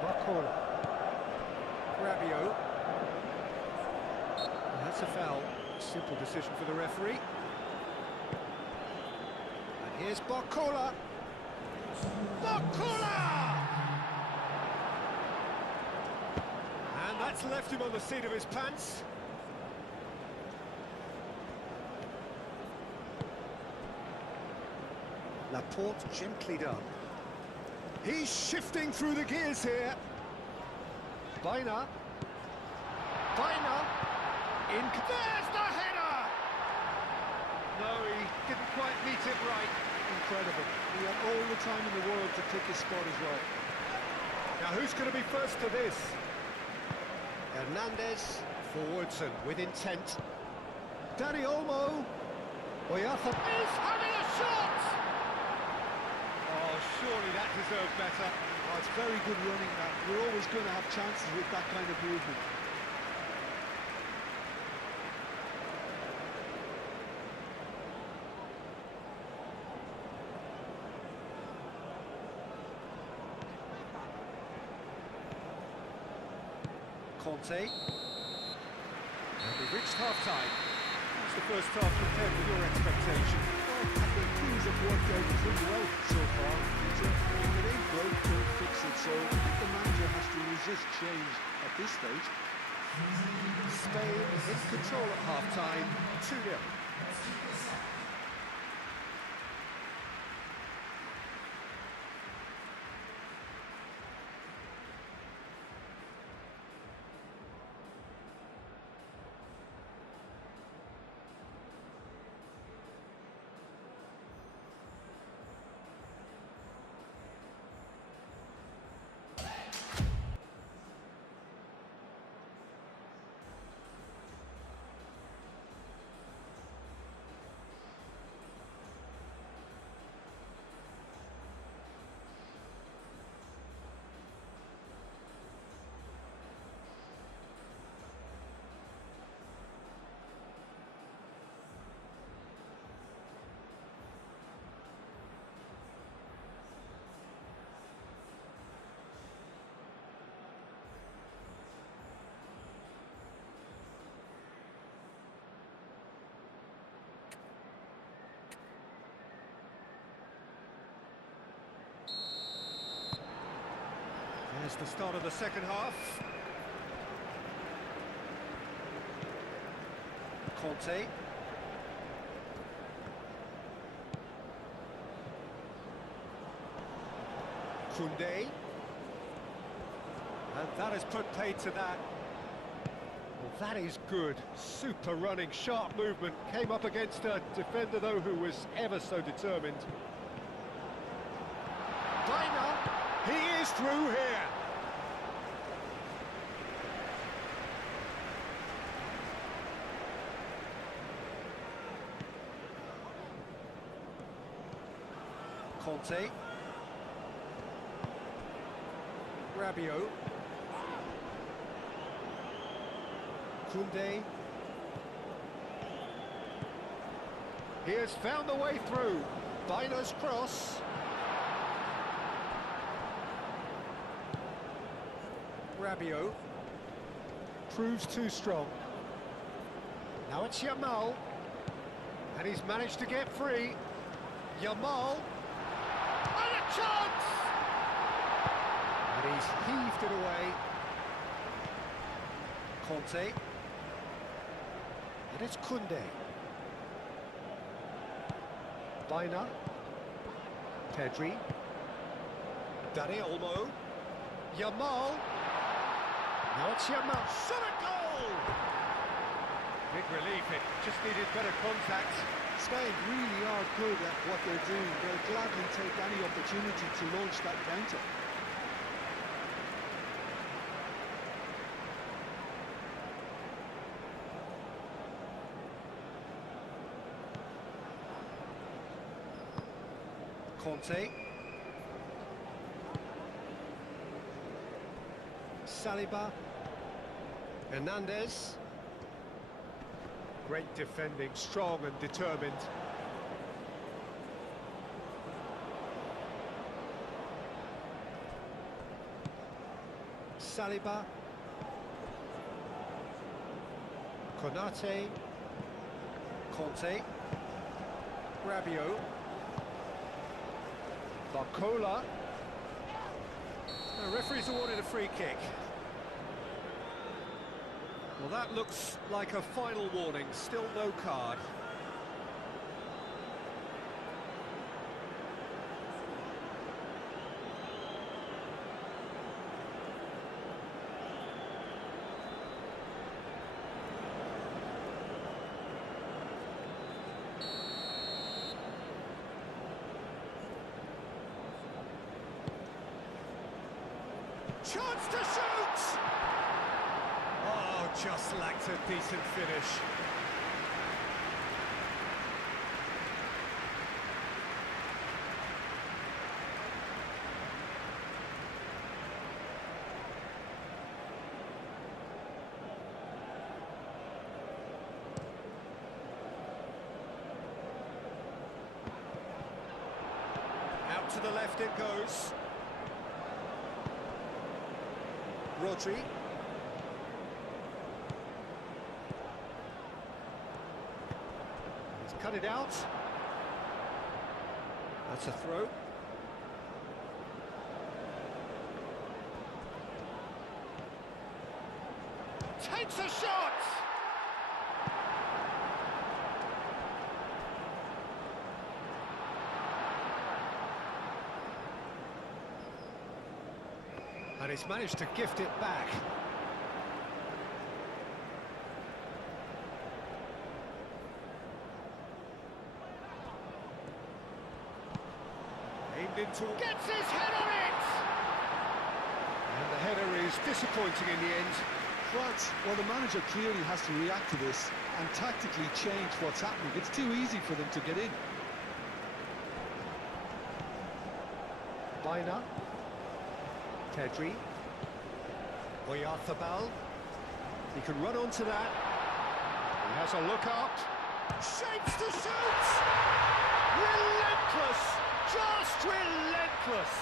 Barcola. Rabiot. That's a foul. Simple decision for the referee. And here's Barcola. Barcola! And that's left him on the seat of his pants. Laporte gently done. He's shifting through the gears here. Baina. Baina. There's the header! No, he didn't quite meet it right. Incredible. He had all the time in the world to pick his spot as well. Now who's going to be first to this? Hernandez, forwards and with intent. Dani Olmo. Oyarzabal is having a shot! Oh, surely that deserved better. Oh, it's very good running that. You're always going to have chances with that kind of movement. Conte. And we've reached half-time. It's the first half compared with your expectation. Well, I think things have worked out pretty well so far. If it ain't broke, don't fix it. So I think the manager has to resist change at this stage. Spain in control at half-time, 2-0. There's the start of the second half. Conte. Koundé. And that has put paid to that. Well, that is good. Super running, sharp movement. Came up against a defender, though, who was ever so determined. Baina. He is through here. Conte. Rabiot. Koundé. He has found the way through. Baina's cross. Rabiot. Proves too strong. Now it's Yamal. And he's managed to get free. Yamal. And a chance! And he's heaved it away. Conte. And it's Koundé. Baina. Pedri. Dani Olmo. Yamal. Now it's Yamal. Shot a goal! Big relief, it just needed better contact. Spain really are good at what they're doing. They'll gladly take any opportunity to launch that counter. Conte. Saliba. Hernandez. Great defending, strong and determined. Saliba. Konate. Conte. Rabiot. Barcola. The referee's awarded a free kick. Well, that looks like a final warning, still no card. Chance to shoot! Oh, just lacked a decent finish. Out to the left it goes. Rodri. He's cut it out. That's a throw. Takes a shot! And he's managed to gift it back. Aimed into... Gets his head on it! And the header is disappointing in the end. France, well, the manager clearly has to react to this and tactically change what's happening. It's too easy for them to get in. Baina. Pedri. Oyarzabal. He can run onto that. He has a look up. Shapes to shoot! Relentless! Just relentless!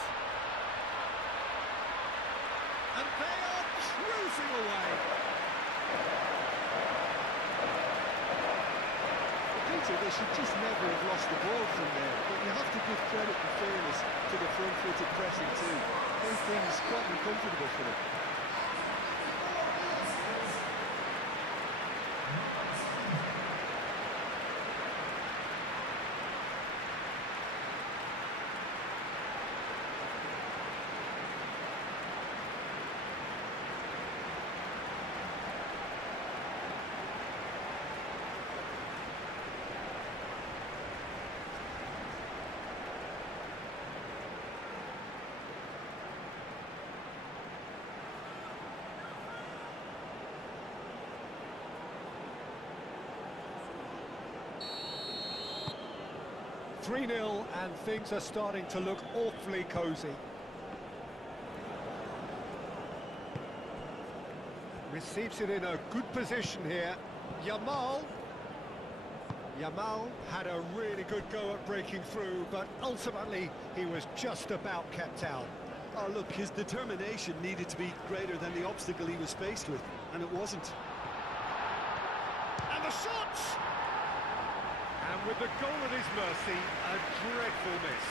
And they are cruising away. Peter, they should just never have lost the ball from there, but you have to give credit and fairness to the front-footed pressing too. Those things quite uncomfortable for them. .3-0 and things are starting to look awfully cosy. Receives it in a good position here. Yamal had a really good go at breaking through, but ultimately he was just about kept out. Oh, look, his determination needed to be greater than the obstacle he was faced with, and it wasn't. And the shot! And with the goal at his mercy, a dreadful miss.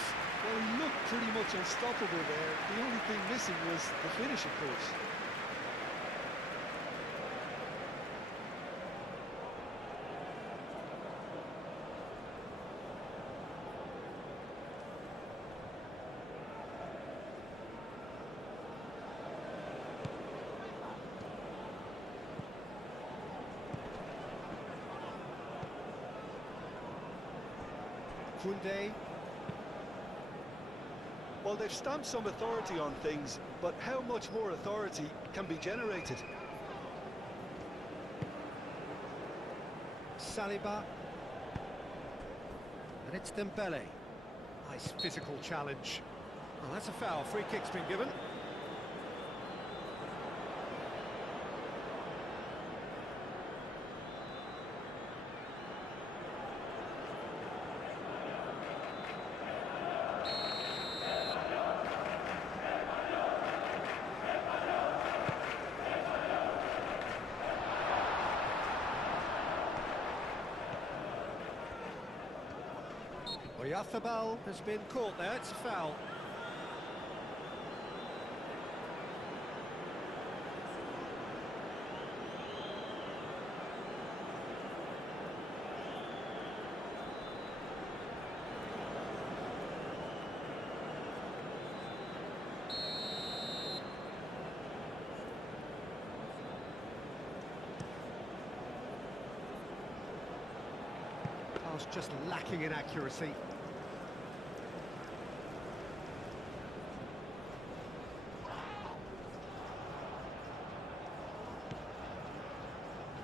Well, he looked pretty much unstoppable there. The only thing missing was the finish, of course. Koundé. Well, they've stamped some authority on things, but how much more authority can be generated? Saliba. And it's Dembele. Nice physical challenge. Oh, that's a foul. Free kick's been given. Oyarzabal has been caught there, it's a foul. Pass just lacking in accuracy.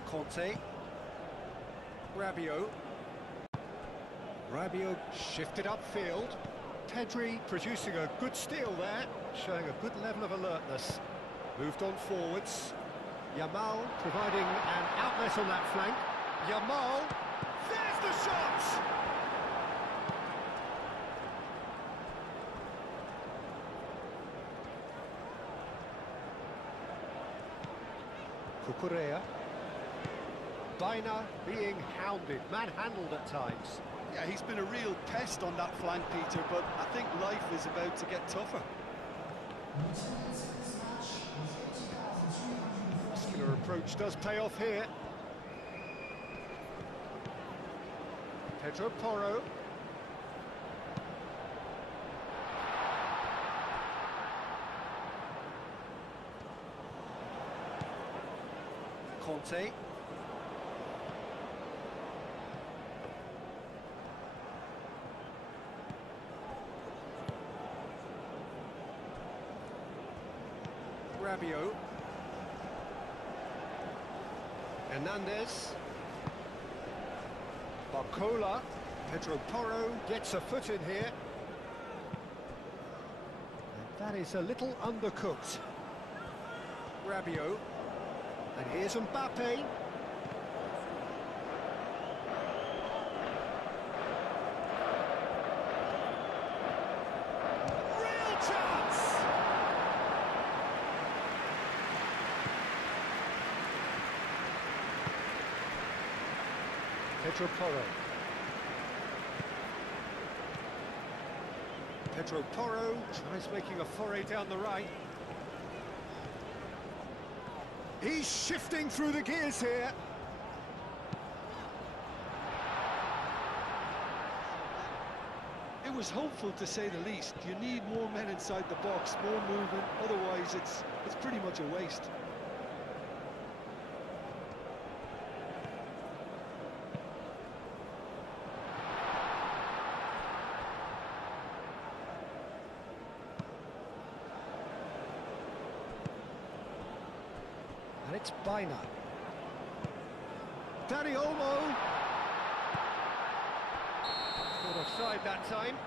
Conte. Rabiot. Rabiot shifted upfield. Pedri producing a good steal there, showing a good level of alertness. Moved on forwards. Yamal providing an outlet on that flank. Yamal, there's the shot! Cucurella. Baina being hounded, manhandled at times. Yeah, he's been a real pest on that flank, Peter, but I think life is about to get tougher. Muscular approach does pay off here. Pedro Porro. Conte. Rabiot. Hernandez. Barcola. Pedro Porro gets a foot in here. And that is a little undercooked. Rabiot. And here's Mbappe. Real chance! Pedro Porro. Pedro Porro tries making a foray down the right. He's shifting through the gears here. It was hopeful, to say the least. You need more men inside the box, more movement, otherwise it's pretty much a waste. And it's Baina. Dani Olmo. Not offside that time.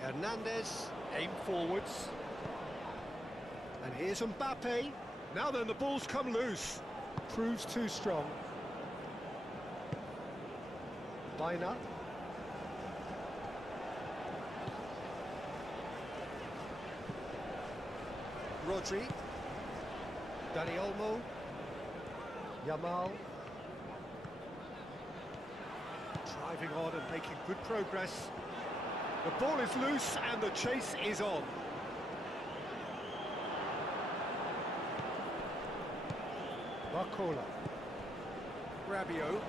Hernandez, aim forwards. And here's Mbappe. Now then, the ball's come loose. Proves too strong. Baina. Rodri. Dani Olmo. Yamal. Driving on and making good progress. The ball is loose and the chase is on. Barcola. Rabiot.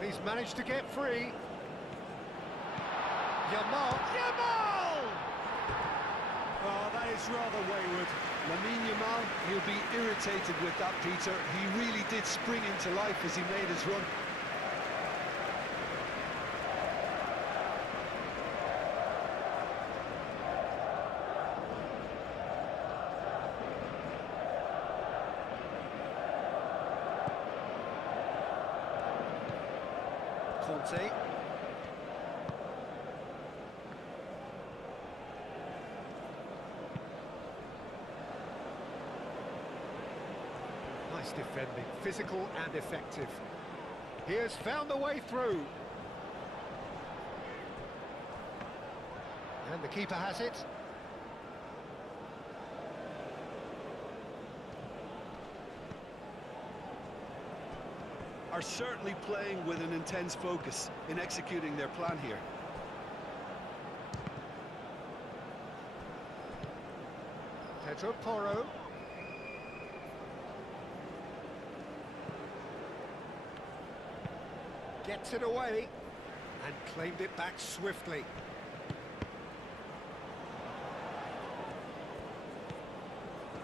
And he's managed to get free. Yamal! Oh, that is rather wayward. Lamine Yamal, he'll be irritated with that, Peter. He really did spring into life as he made his run. Conte. Nice defending, physical and effective. He has found the way through. And the keeper has it. Are certainly playing with an intense focus in executing their plan here. Pedro Porro. Gets it away and claimed it back swiftly.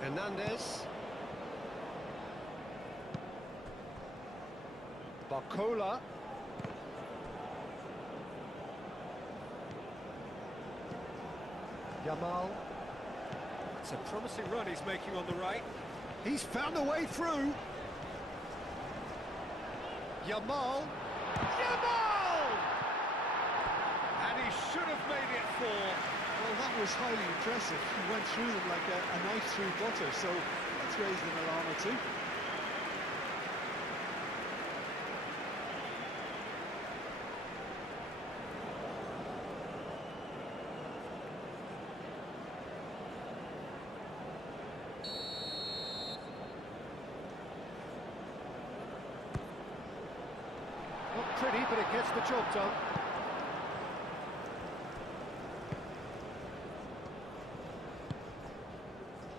Hernandez. Barcola. Yamal. It's a promising run he's making on the right. He's found a way through. Yamal. And he should have made it 4. Well, that was highly impressive. He went through them like a knife through butter, so let's raise them an alarm or two. Not pretty, but it gets the job done.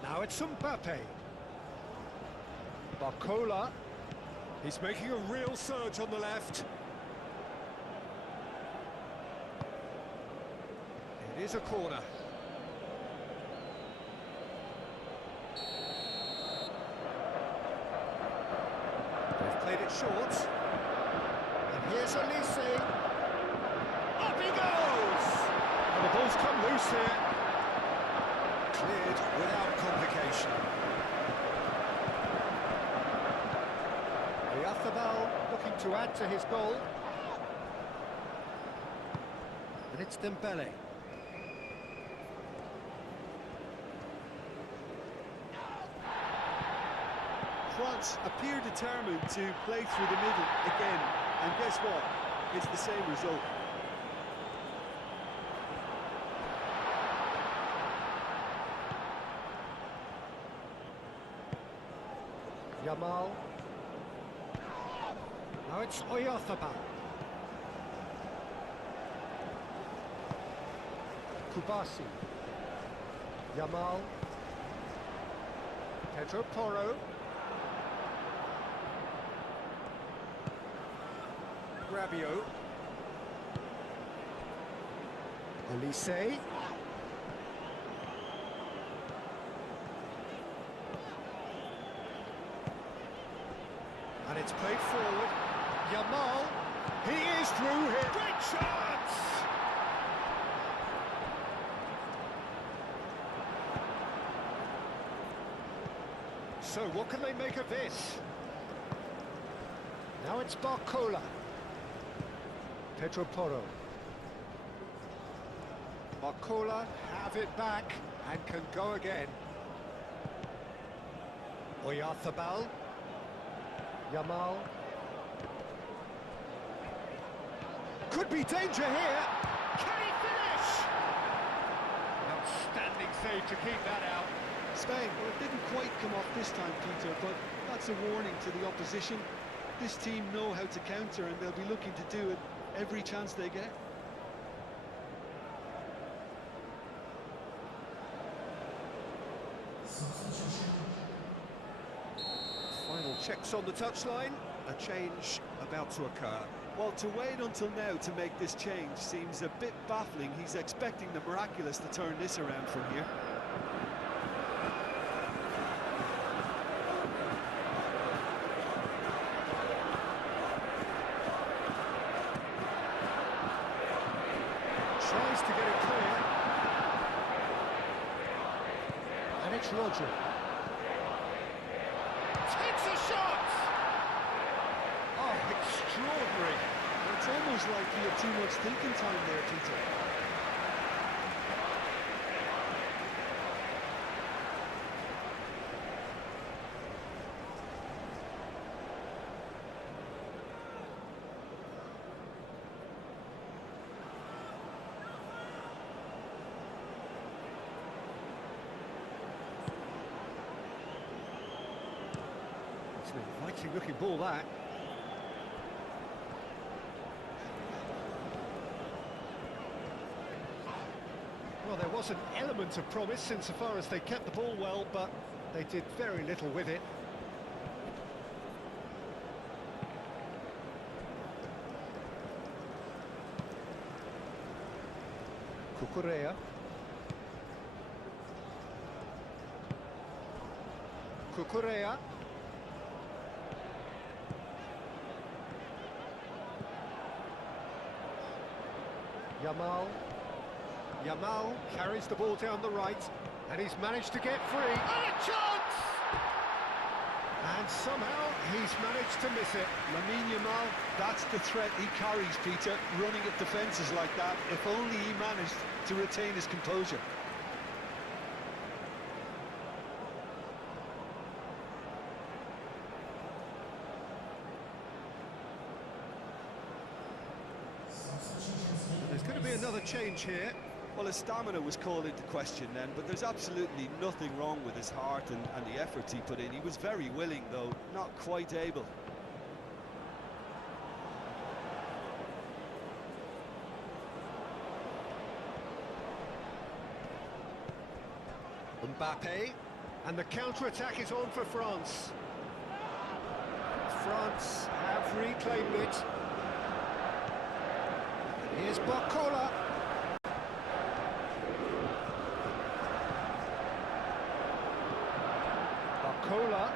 Now it's Mbappe. Barcola. He's making a real surge on the left. It is a corner. They've played it short. And here's Elise. Up he goes! And the ball's come loose here. Cleared without complication. Oyarzábal looking to add to his goal. And it's Dembele. France appear determined to play through the middle again, and guess what? It's the same result. Yamal. Now it's Oyarzábal. Kubasi. Yamal. Pedro Porro. Rabiot. Elise. And it's played forward. Yamal. He is through here. Great chance! So what can they make of this? Now it's Barcola. Pedro Porro. Barcola have it back and can go again. Oyarzábal. Yamal. Could be danger here. Can he finish? Outstanding save to keep that out. Spain, well, it didn't quite come off this time, Peter, but that's a warning to the opposition. This team know how to counter, and they'll be looking to do it every chance they get. Final checks on the touchline. a change about to occur. Well, to wait until now to make this change seems a bit baffling. He's expecting the miraculous to turn this around from here. Tries to get it clear. And it's Roger. Takes a shot! Oh, extraordinary. It's almost like he had too much thinking time there, Peter. It's an inviting looking ball, that. Well, there was an element of promise insofar as they kept the ball well, but they did very little with it. Cucurella. Cucurella. Yamal carries the ball down the right, and he's managed to get free. And a chance! And somehow he's managed to miss it. Lamine Yamal, that's the threat he carries, Peter, running at defences like that. If only he managed to retain his composure. There's going to be another change here. Well, his stamina was called into question then, but there's absolutely nothing wrong with his heart and the efforts he put in. He was very willing, though, not quite able. Mbappe, and the counter-attack is on for France. France have reclaimed it. Here's Barcola. Barcola.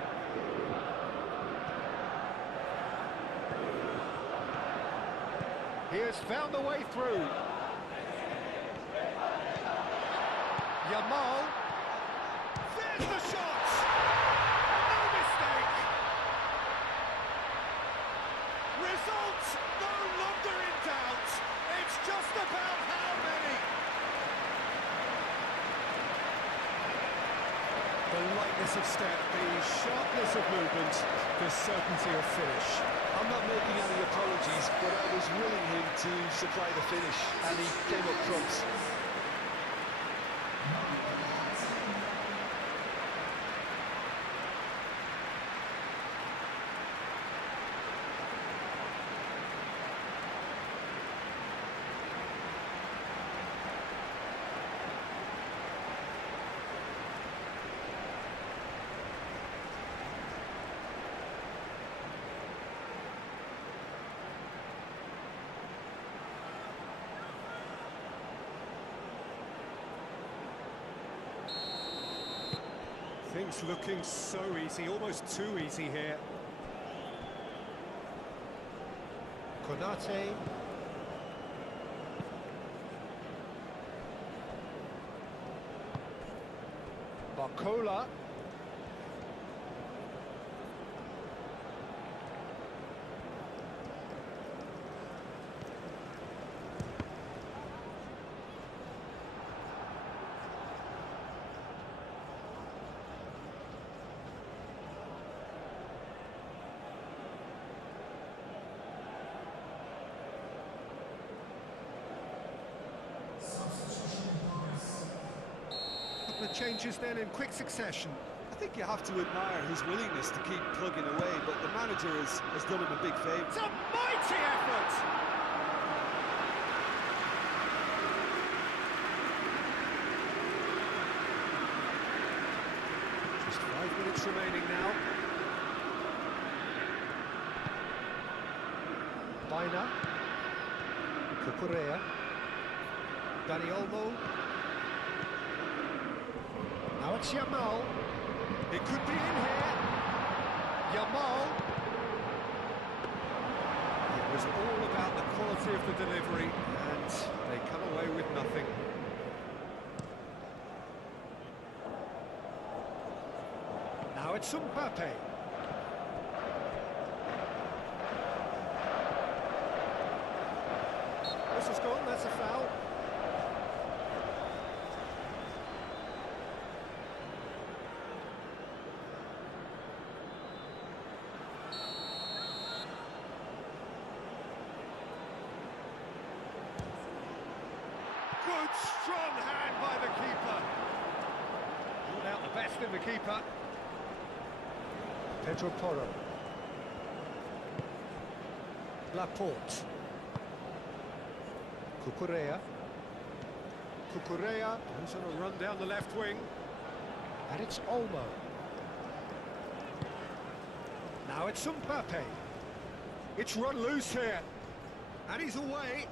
He has found the way through. Yamal. There's the shot! No mistake! Results no longer in doubt. It's just about how many. The lightness of step, the sharpness of movement, the certainty of finish. I'm not making any apologies, but I was willing him to supply the finish, and he came up trumps. Things looking so easy, almost too easy here. Konate. Barcola. The changes then in quick succession. I think you have to admire his willingness to keep plugging away, but the manager has done him a big favour. It's a mighty effort! Just 5 minutes remaining now. Reina. Cucurella. Dani Olmo. Now it's Yamal. It could be in here. Yamal. It was all about the quality of the delivery, and they come away with nothing. Now it's Mbappe. This has gone, that's a foul. Good, strong hand by the keeper. Ruled out the best in the keeper. Pedro Porro. Laporte. Cucurella. Cucurella, who's on a run down the left wing. And it's Olmo. Now it's Mbappe. It's run loose here. And he's away.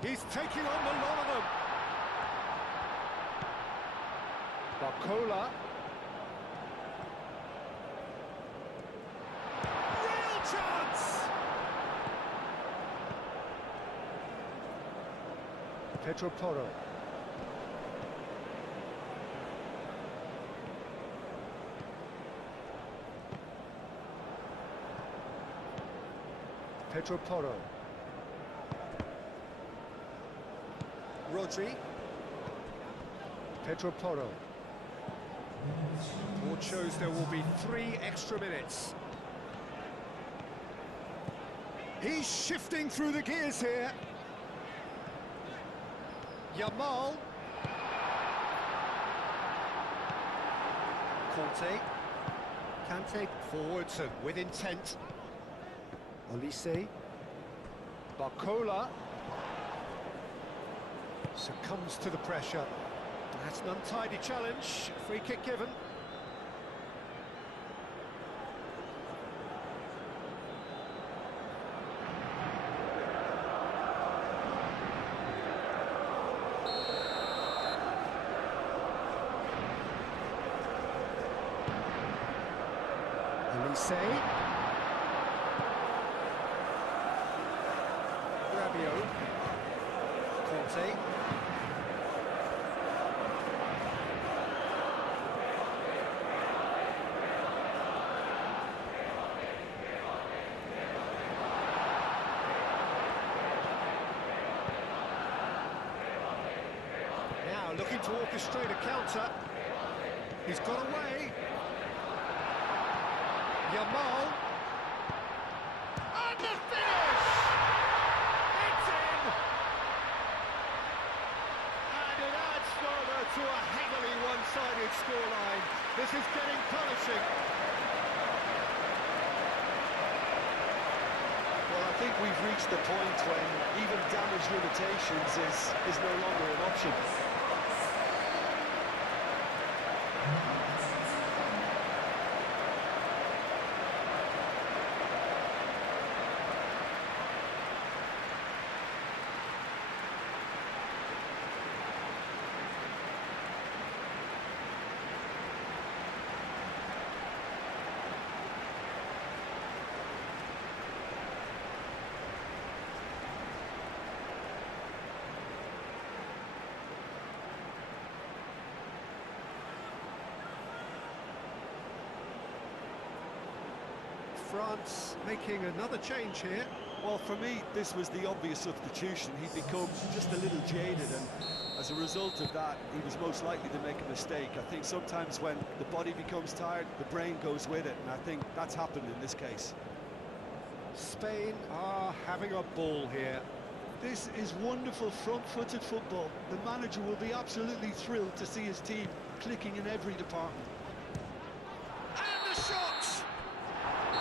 He's taking on the lot of them. Barcola. Real chance! Pedro Porro. Pedro Porro. Rodri. Pedro Porro. Board shows there will be 3 extra minutes. He's shifting through the gears here. Yamal. Kante forwards and with intent. Olise. Barcola. Succumbs to the pressure. That's an untidy challenge. Free kick given. Olise. Rabiot. Conte. Looking to orchestrate a counter. He's got away. Yamal. And the finish! It's in! And it adds further to a heavily one-sided scoreline. This is getting punishing. Well, I think we've reached the point when even damage limitations is no longer an option. France making another change here. Well, for me, this was the obvious substitution. He'd become just a little jaded, and as a result of that, he was most likely to make a mistake. I think sometimes when the body becomes tired, the brain goes with it, and I think that's happened in this case. Spain are having a ball here. This is wonderful front-footed football. The manager will be absolutely thrilled to see his team clicking in every department. And the shot!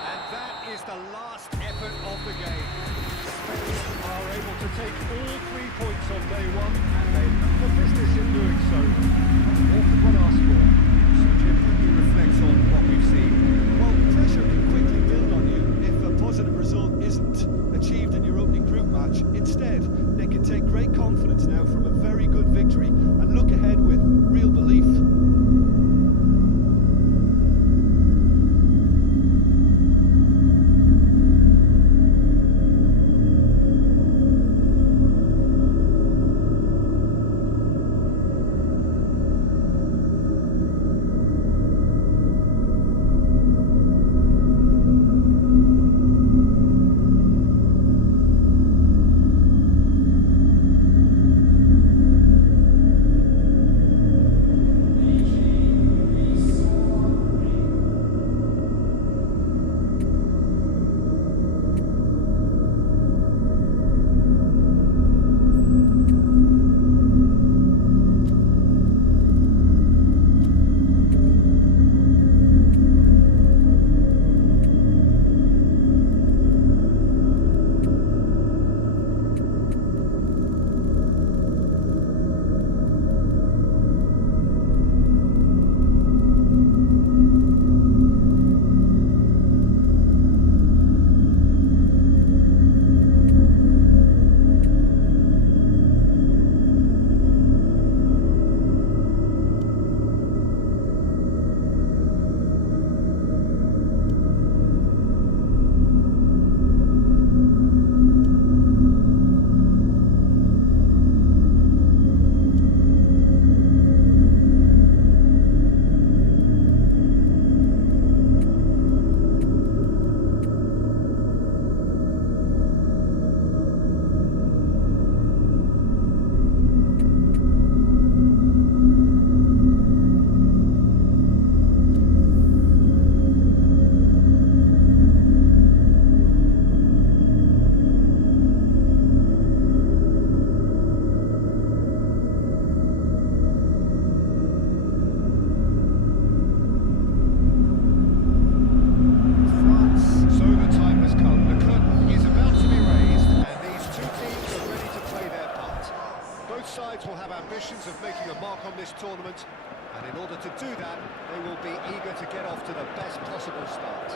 And that is the last effort of the game. Spain are able to take all 3 points on day one, and they've done the business in doing so. What could one ask for? So Jim, he reflects on what we've seen. Well, pressure can quickly build on you if a positive result isn't achieved. ambitions of making a mark on this tournament, and in order to do that, they will be eager to get off to the best possible start.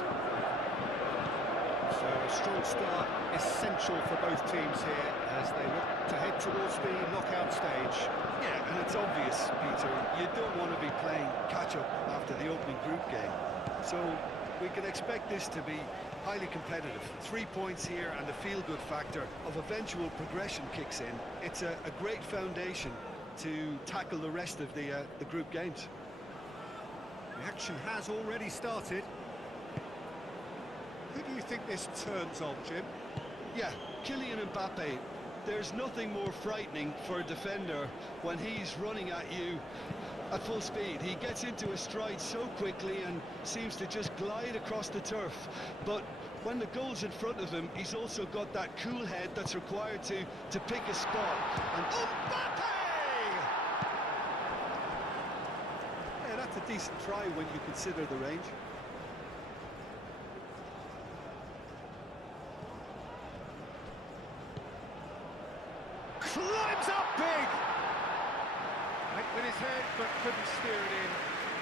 So a strong start, essential for both teams here, as they look to head towards the knockout stage. Yeah, and it's obvious, Peter, you don't want to be playing catch-up after the opening group game. So we can expect this to be highly competitive. 3 points here and the feel-good factor of eventual progression kicks in. It's a great foundation to tackle the rest of the group games. The action has already started. Who do you think this turns on, Jim? Yeah, Kylian Mbappe. There's nothing more frightening for a defender when he's running at you at full speed. He gets into a stride so quickly and seems to just glide across the turf. But when the goal's in front of him, he's also got that cool head that's required to pick a spot. And Mbappe! yeah, that's a decent try when you consider the range. Climbs up big! Went with his head, but couldn't steer it in.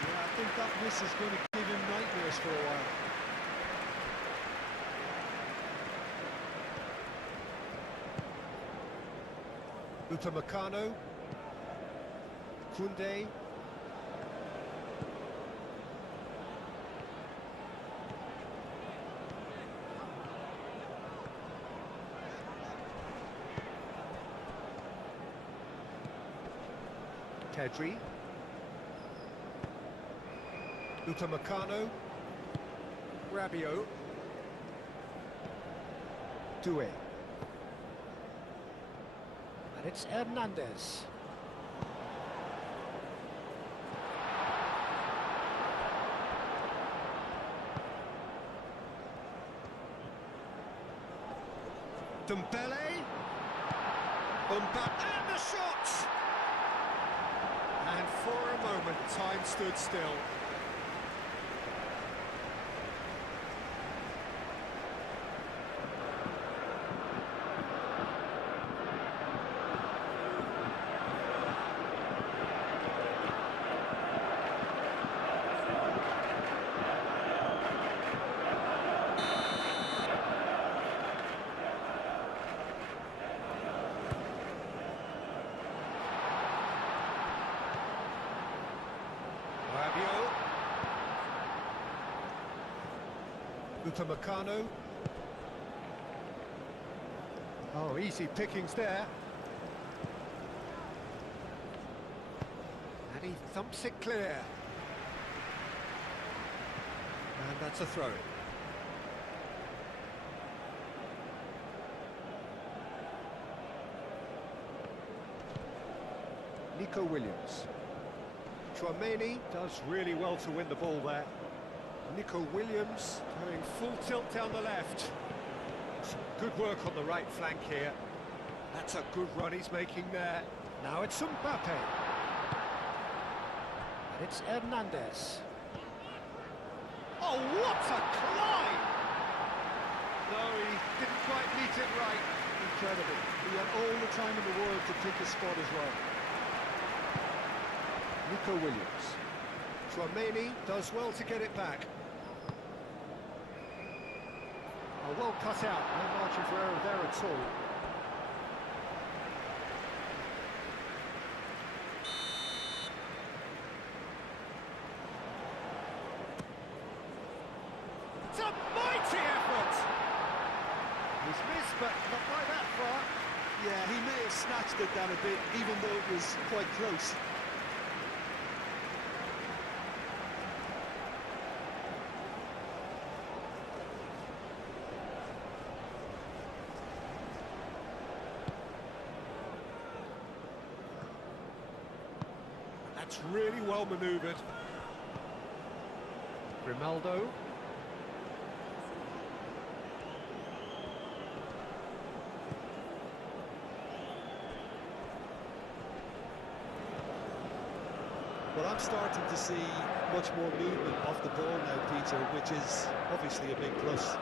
Yeah, I think that miss is going to give him nightmares for a while. Upamecano. Koundé. Pedri. Upamecano. Rabiot. Doué. And it's Hernandez. Dembele. Mbappe. And the shot! And for a moment, time stood still. Rabiot. Upamecano. Oh, easy pickings there. And he thumps it clear. And that's a throw-in. Nico Williams. Tchouaméni does really well to win the ball there. Nico Williams going full tilt down the left. Some good work on the right flank here. That's a good run he's making there. Now it's Mbappe. And it's Hernandez. Oh, what a climb! No, he didn't quite meet it right. Incredible. He had all the time in the world to pick his spot as well. Nico Williams. Tchouaméni does well to get it back. Oh, well cut out, no margin for error there at all. It's a mighty effort! He's missed, but not by that far. Yeah, he may have snatched it down a bit, even though it was quite close. That's really well manoeuvred. Grimaldo. Well, I'm starting to see much more movement off the ball now, Peter, which is obviously a big plus.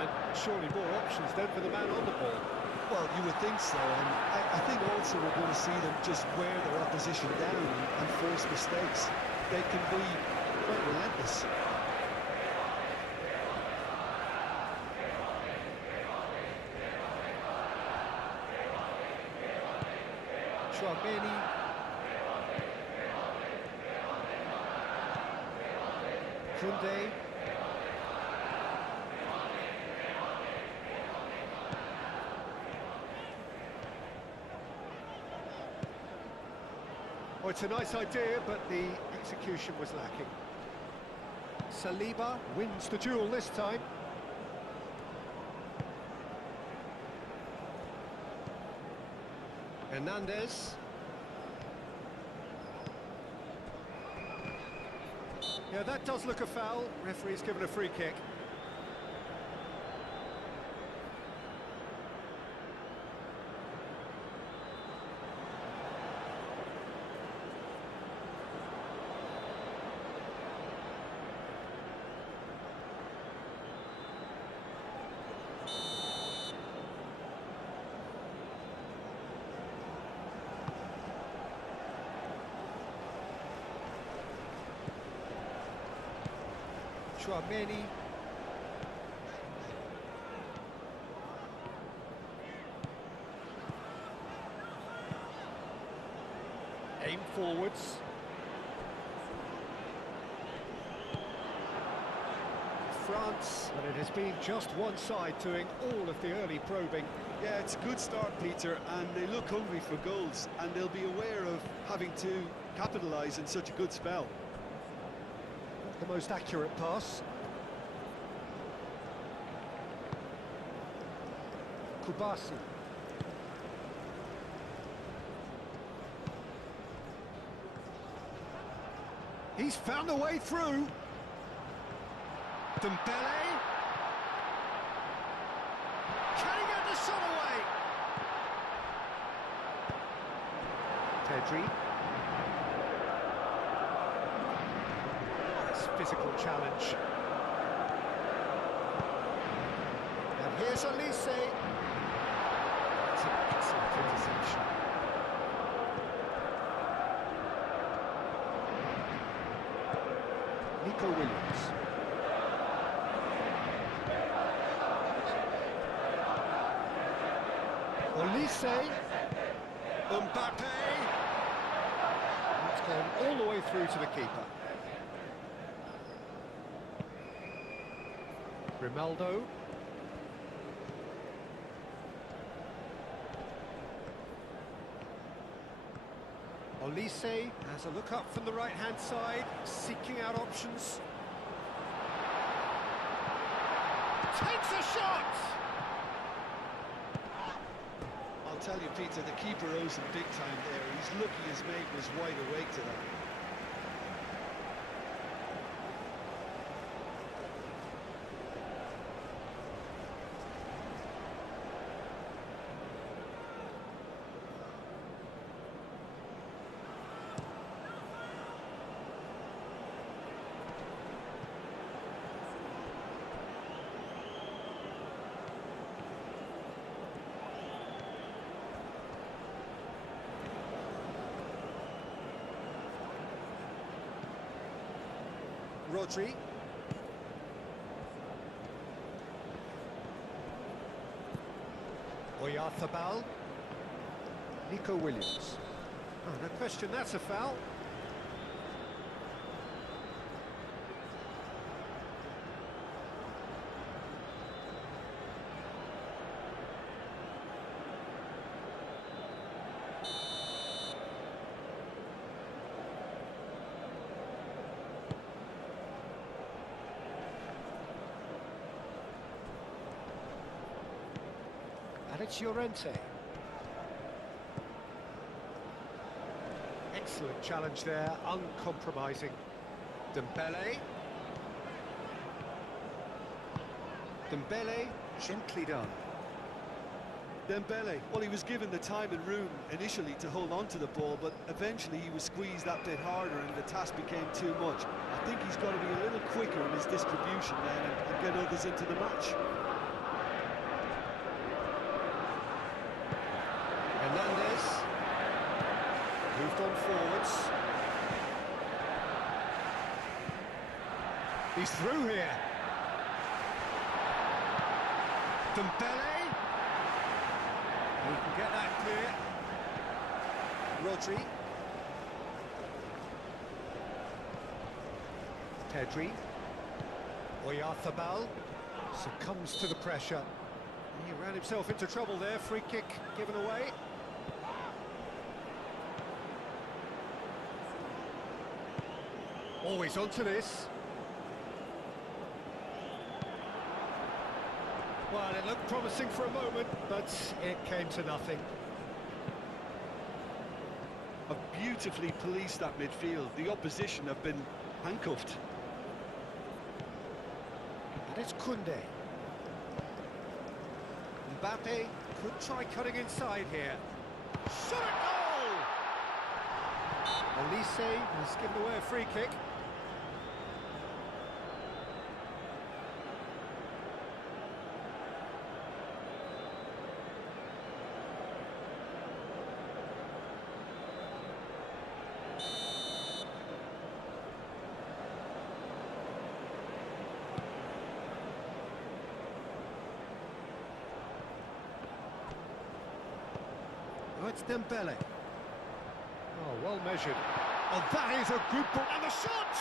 And surely more options then for the man on the ball. Well, you would think so, and I think also we're going to see them just wear their opposition down and force mistakes. They can be quite relentless. Tanmay. Kunde. Oh, it's a nice idea, but the execution was lacking. Saliba wins the duel this time. Hernandez. Yeah, that does look a foul. Referee's given a free kick. Tanmay. Aim forwards. France, but it has been just one side doing all of the early probing. Yeah, it's a good start, Peter, and they look hungry for goals, and they'll be aware of having to capitalise in such a good spell. The most accurate pass. Kubasi. He's found a way through. Dembele. Can he get the shot away? Pedri. Physical challenge. And here's Elise. It's an excellent interception. Nico Williams. Elise. Mbappe. It's gone all the way through to the keeper. Grimaldo. Olise has a look up from the right-hand side, seeking out options. Takes a shot! I'll tell you, Peter, the keeper owes him big time there. He's lucky his mate was wide awake to that. Rodri. Oyarzabal. Nico Williams. Oh, no question, that's a foul. And it's Llorente. Excellent challenge there, uncompromising. Dembele. Dembele, gently done. Dembele, well, he was given the time and room initially to hold on to the ball, but eventually he was squeezed that bit harder and the task became too much. I think he's got to be a little quicker in his distribution then and get others into the match. Hernandez. Moved on forwards. He's through here. Dembele. He can get that clear. Rodri. Pedri. Oyarzabal succumbs to the pressure. He ran himself into trouble there. Free kick given away. Always onto this. Well, it looked promising for a moment, but it came to nothing. Have beautifully policed that midfield. The opposition have been handcuffed. And it's Koundé. Mbappe could try cutting inside here. Shot at goal! Olise has given away a free kick. Oh, it's Dembele. Oh, well measured. Oh, that is a good ball. And the shot!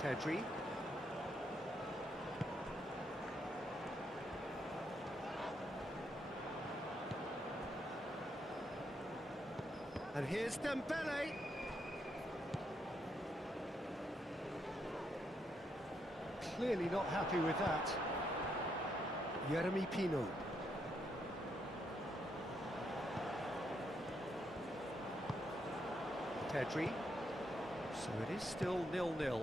Pedri. And here's Dembele. Clearly not happy with that. Jeremy Pino. Pedri. So it is still 0-0.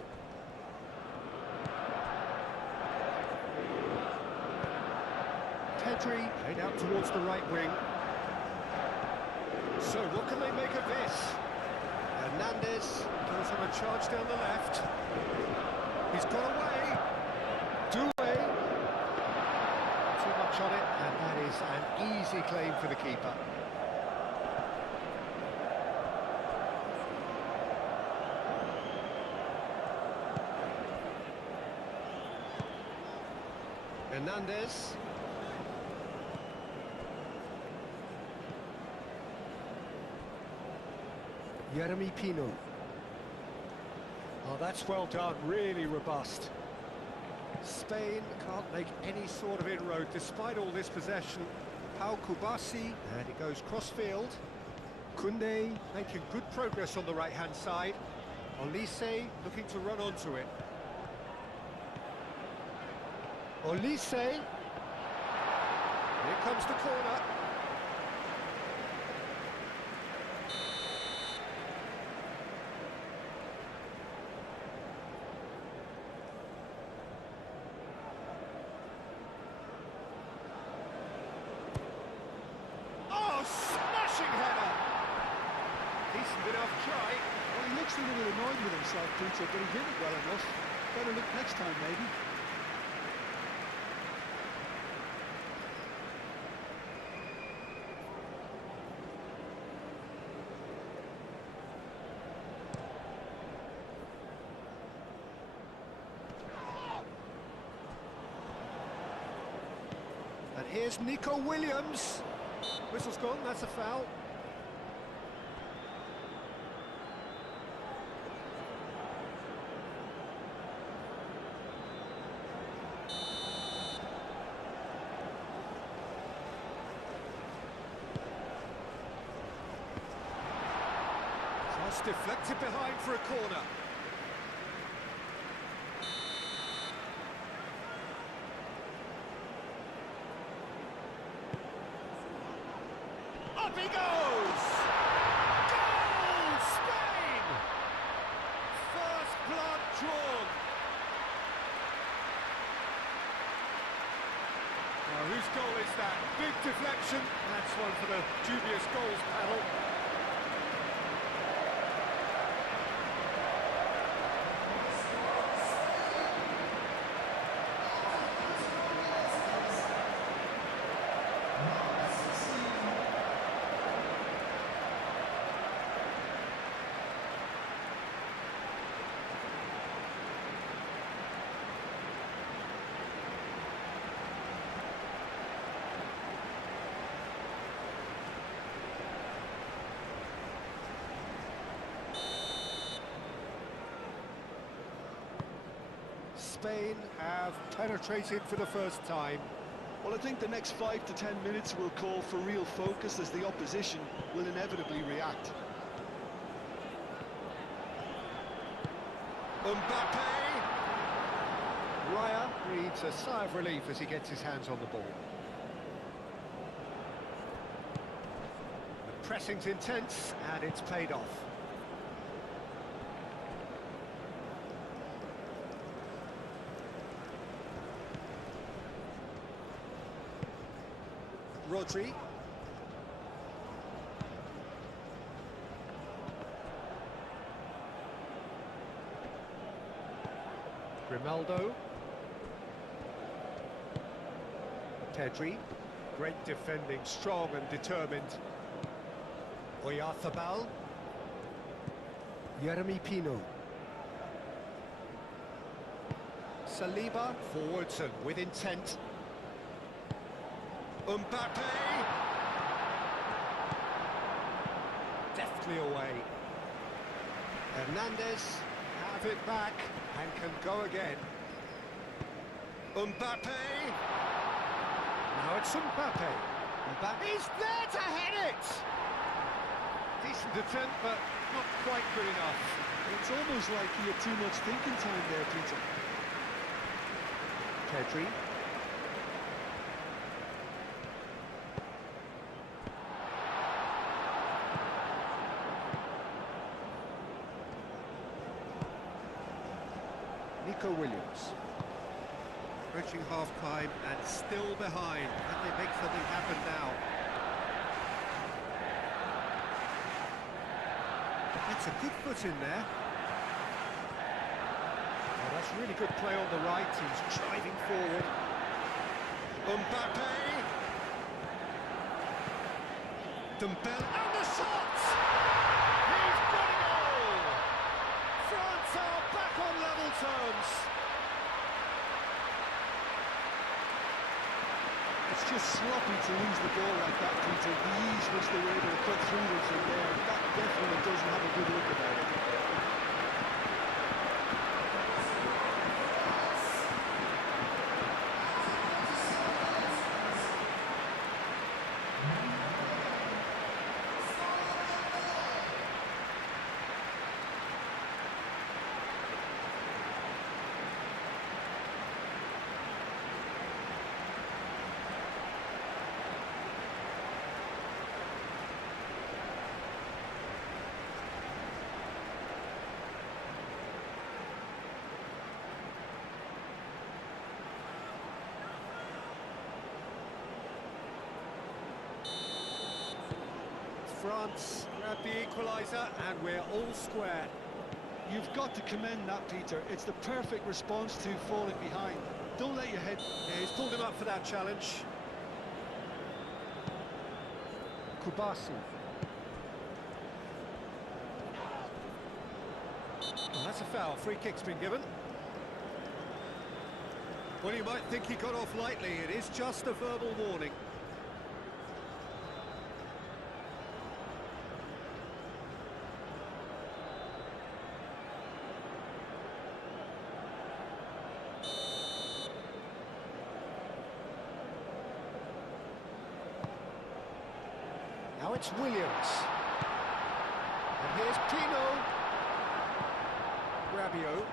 Pedri played out towards the right wing. So what can they make of this? Hernandez goes on a charge down the left. He's got away. Doué. Too much on it, and that is an easy claim for the keeper. Hernandez. Jeremy Pino. Oh, that's well done, really robust. Spain can't make any sort of inroad despite all this possession. Pau Kubasi, and it goes cross-field. Koundé making good progress on the right-hand side. Olise looking to run onto it. Olise. Here comes the corner. Well, he looks a little annoyed with himself, Peter, but he did it well enough. Better look next time, maybe. And here's Nico Williams. Whistle's gone, that's a foul. Deflected behind for a corner. Up he goes! Goal! Spain! First blood drawn. Now, whose goal is that? Big deflection. That's one for the dubious goals panel. Spain have penetrated for the first time. Well, I think the next 5 to 10 minutes will call for real focus as the opposition will inevitably react. Mbappe! Raya breathes a sigh of relief as he gets his hands on the ball. The pressing's intense, and it's paid off. Rodri. Grimaldo. Pedri. Great defending, strong and determined. Oyarzabal. Yeremy Pino. Saliba. Forwards and with intent. Mbappe! Deftly away. Hernandez have it back and can go again. Mbappe! Now it's Mbappe. He's there to head it! Decent attempt, but not quite good enough. It's almost like he had too much thinking time there, Peter. Pedri. Nico Williams. Reaching half-time and still behind. Can they make something happen now? That's a good foot in there. Oh, that's really good play on the right. He's driving forward. Mbappe! Dembele. And the shot! He's got a goal! France are back on level terms. It's just sloppy to lose the ball like that, Peter. The ease which they were able to cut through them from there, that definitely doesn't have a good look about it. France grab the equaliser and we're all square. You've got to commend that, Peter. It's the perfect response to falling behind. Don't let your head... Yeah, he's pulled him up for that challenge. Kubasi. Oh, that's a foul. Free kick's been given. Well, you might think he got off lightly. It is just a verbal warning. Now it's Williams. And here's Pino. Rabiot.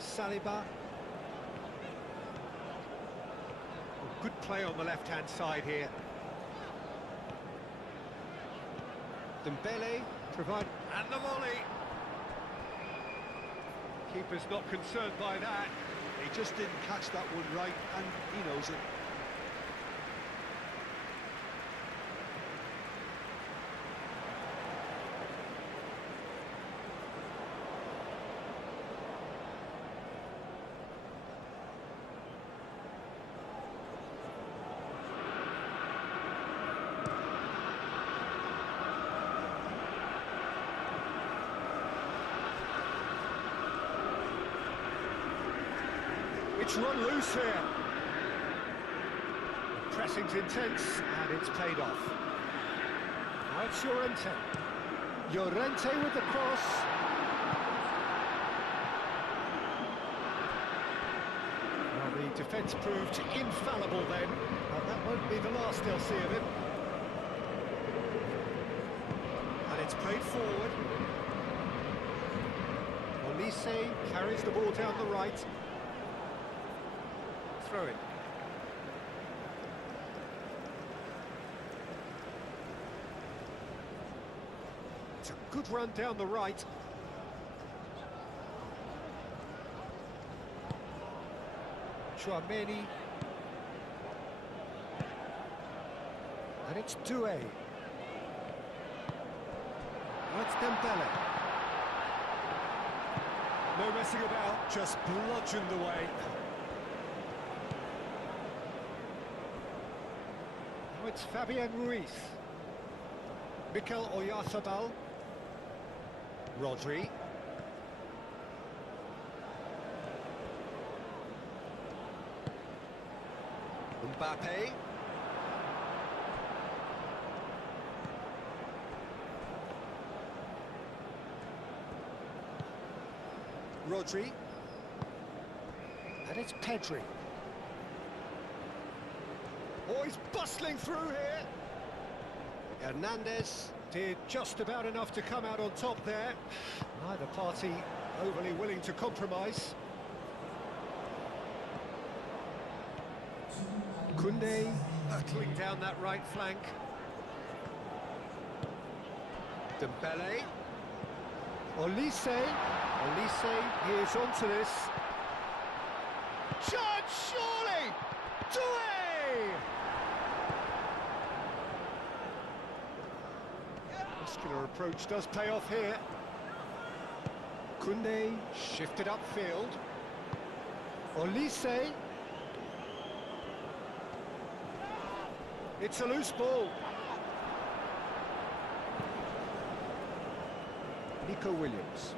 Saliba. Oh, good play on the left-hand side here. Dembele provide... And the volley! Keeper's not concerned by that. He just didn't catch that one right, and he knows it. It's run loose here. The pressing's intense, and it's paid off. Now it's Llorente. Llorente with the cross. Well, the defence proved infallible then, and that won't be the last they'll see of him. And it's played forward. Olise carries the ball down the right. Throw it. It's a good run down the right. Tanmay. And it's Doué. That's Dembele. No messing about, just bludgeoned away. Now it's Fabian Ruiz. Mikel Oyarzabal. Rodri. Mbappe. Rodri. And it's Pedri. Oh, he's bustling through here. Hernandez did just about enough to come out on top there. Neither party overly willing to compromise. Koundé hurtling down that right flank. Dembele. Olise. Olise is onto this. Charge, surely! Doué! Muscular approach does pay off here. Koundé shifted upfield. Olise. It's a loose ball. Nico Williams.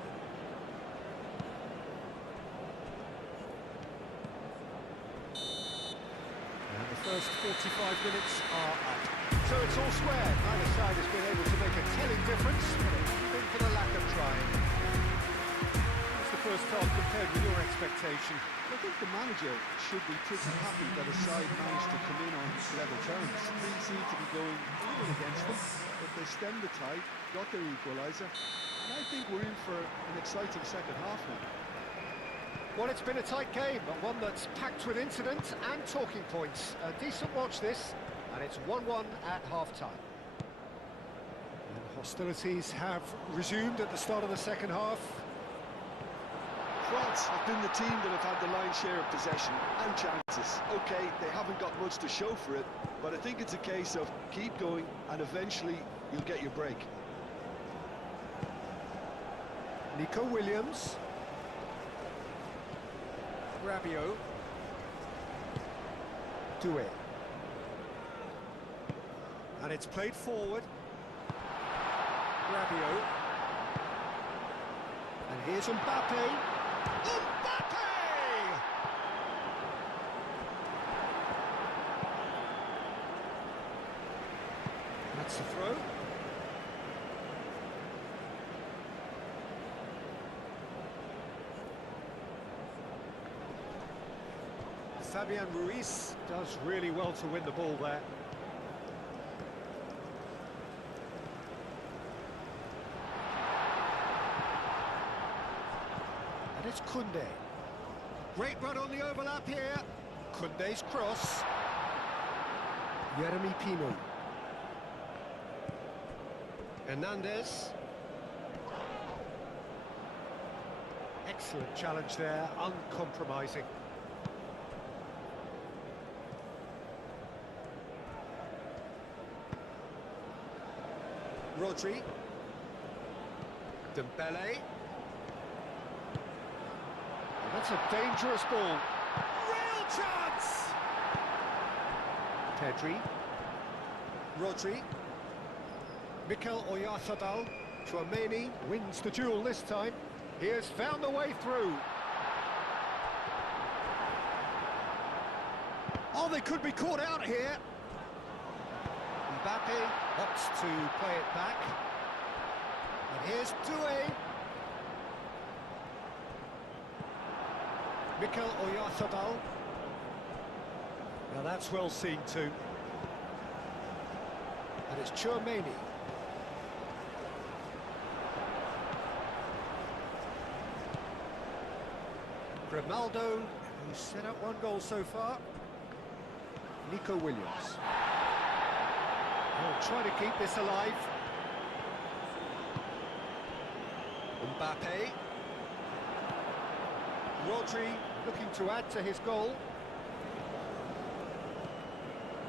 And the first 45 minutes are up. So it's all square. Neither side has been able to make a telling difference, but it hasn't been for the lack of trying. What's the first half compared with your expectation? I think the manager should be pretty happy that his side managed to come in on level terms. Things seem to be going a little against them, but they stemmed the tide, got their equaliser, and I think we're in for an exciting second half now. Well, it's been a tight game, but one that's packed with incident and talking points. A decent watch this, and it's 1-1 at half-time. And hostilities have resumed at the start of the second half. France have been the team that have had the lion's share of possession and chances. Okay, they haven't got much to show for it, but I think it's a case of keep going and eventually you'll get your break. Nico Williams. Rabiot. Doué. And it's played forward. Rabiot. And here's Mbappe. Mbappe! That's the throw. Fabian Ruiz does really well to win the ball there. And it's Koundé. Great run on the overlap here. Koundé's cross. Yeremy Pino. Hernandez. Excellent challenge there, uncompromising. Rodri. Dembele. And that's a dangerous ball. Real chance! Pedri. Rodri. Mikel Oyarzabal. Tanmay wins the duel this time. He has found the way through. Oh, they could be caught out here. Mbappe opts to play it back. And here's Doué. Mikel Oyarzabal. Now that's well seen too. And it's Tanmay. Grimaldo, who's set up one goal so far. Nico Williams. He'll try to keep this alive. Mbappe. Rodri looking to add to his goal.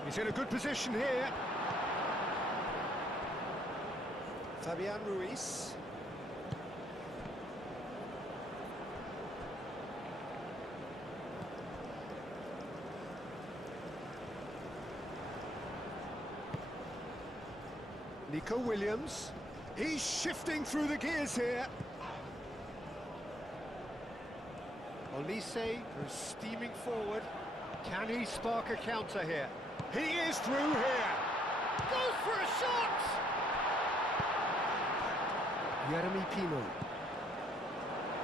He's in a good position here. Fabian Ruiz. Nico Williams. He's shifting through the gears here. Olise goes steaming forward. Can he spark a counter here? He is through here. Goes for a shot! Jeremy Pino.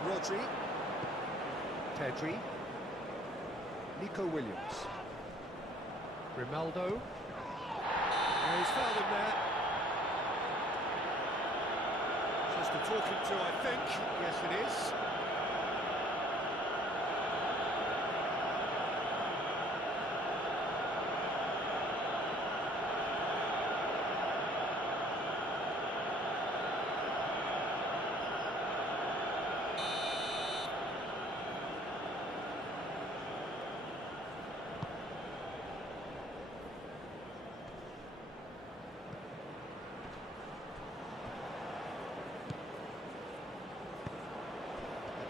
Rodri. Pedri. Nico Williams. Grimaldo. Oh, he's fouled him there. Just a talking to, I think. Yes, it is.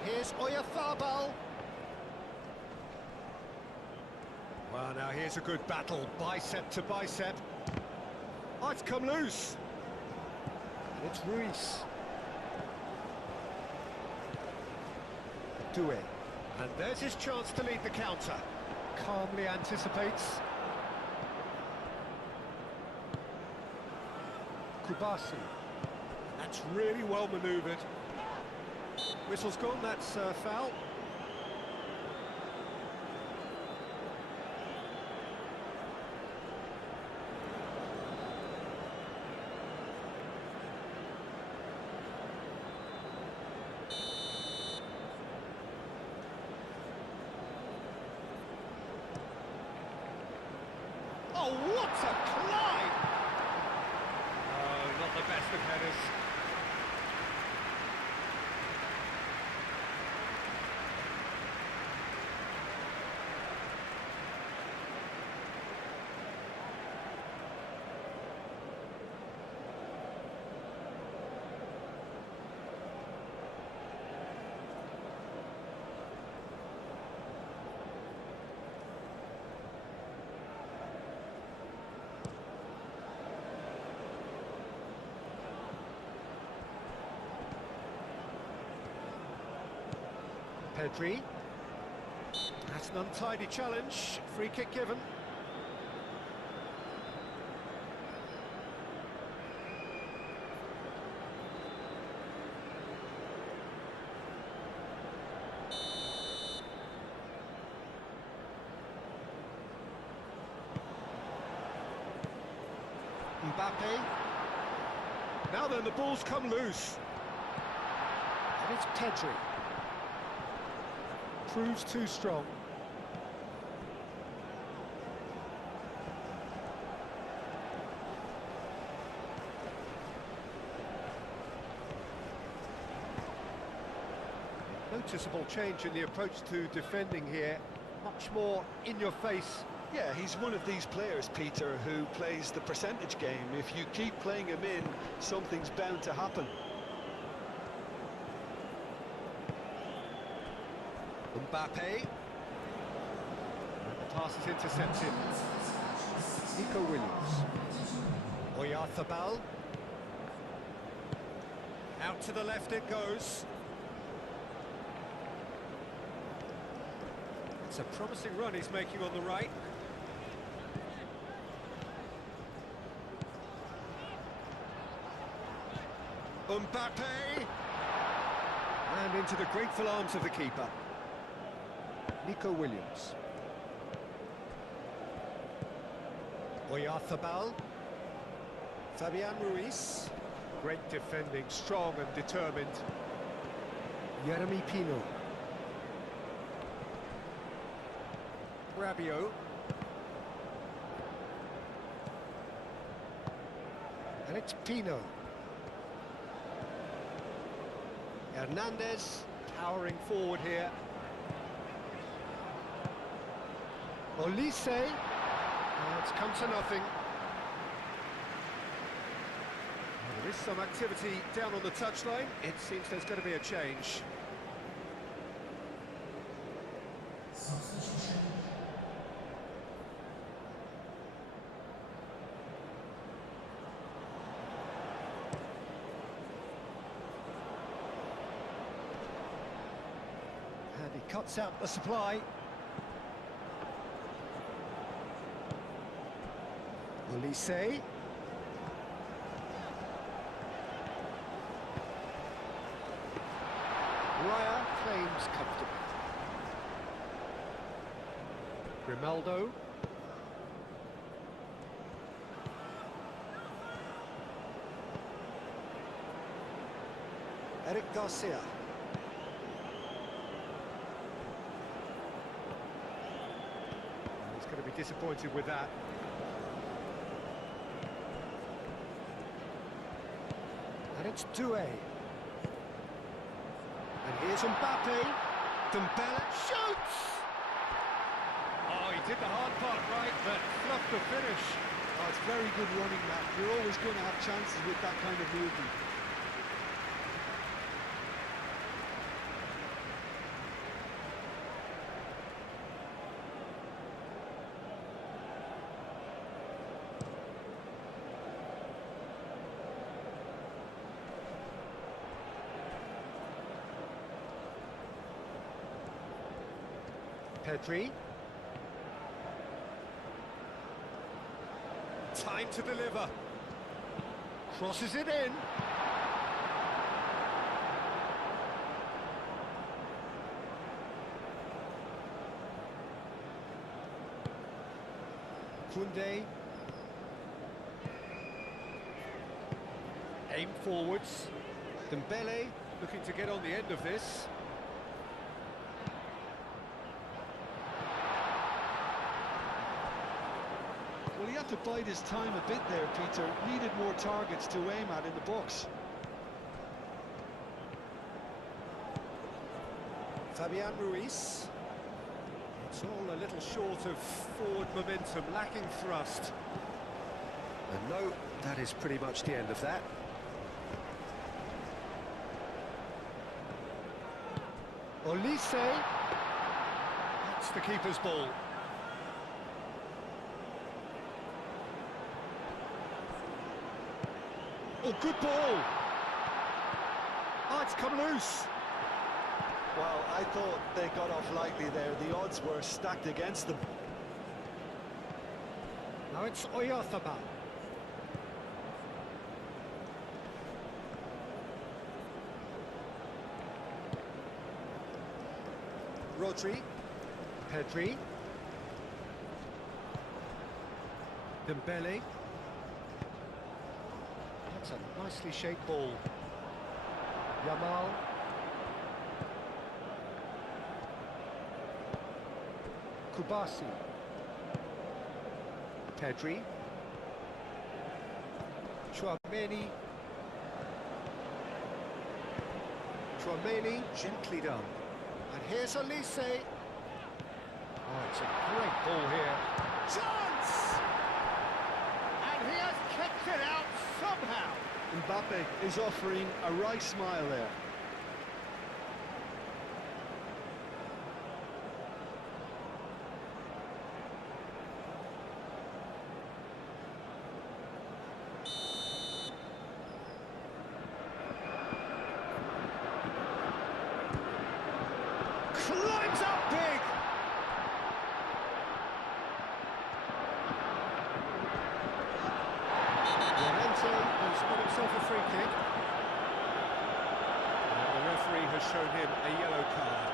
Here's Oyarzabal. Well, now here's a good battle, bicep to bicep. Oh, it's come loose. And it's Ruiz. Doué. And there's his chance to lead the counter. Calmly anticipates. Kubasi. That's really well manoeuvred. Whistle's gone, that's foul. Oh, what a climb! Oh, not the best of headers. Pedri. That's an untidy challenge. Free kick given. Mbappe. Now then, the ball's come loose. And it's Pedri. Proves too strong. Noticeable change in the approach to defending here. Much more in your face. Yeah, he's one of these players, Peter, who plays the percentage game. If you keep playing him in, something's bound to happen. Mbappe. The pass is intercepted. Nico Williams. Oyarzabal. Out to the left it goes. It's a promising run he's making on the right. Mbappe! And into the grateful arms of the keeper. Nico Williams. Oyarzabal. Fabian Ruiz. Great defending, strong and determined. Jeremy Pino. Rabiot. And it's Pino. Hernandez powering forward here. Olise. It's come to nothing. Well, there is some activity down on the touchline. It seems there's going to be a change. And he cuts out the supply. Olise. Raya claims comfortably. Grimaldo. Eric Garcia. He's going to be disappointed with that. And it's Doué. And here's Mbappe. Dembele shoots! Oh, he did the hard part right, but fluffed the finish. Oh, it's very good running, Matt. You're always going to have chances with that kind of movement. Pedri. Time to deliver. Crosses it in. Koundé. Aim forwards. Dembele looking to get on the end of this. Well, he had to bide his time a bit there, Peter. Needed more targets to aim at in the box. Fabian Ruiz. It's all a little short of forward momentum, lacking thrust. And no, that is pretty much the end of that. Olise. That's the keeper's ball. Oh, good ball! Oh, it's come loose! Well, I thought they got off lightly there. The odds were stacked against them. Now it's Oyarzabal. Rodri. Pedri. Dembele. That's a nicely shaped ball. Yamal. Kubasi. Pedri. Chouameni. Chouameni, gently done. And here's Olise. Oh, it's a great ball here. Chance! And he has kept it out somehow. Mbappe is offering a wry smile there. Climbs up big! Llorente has got himself a free kick. yellow card.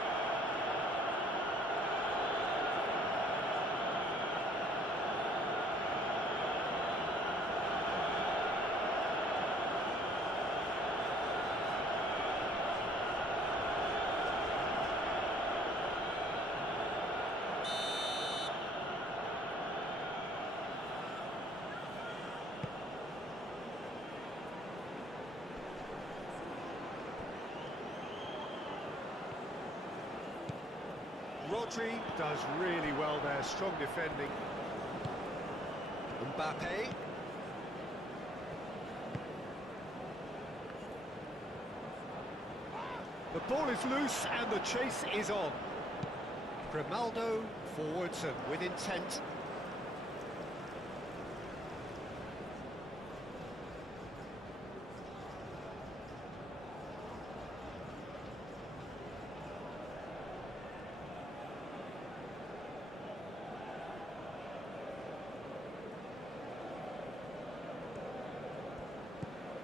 Rodri does really well there, strong defending. Mbappe. The ball is loose and the chase is on. Grimaldo forwards and with intent.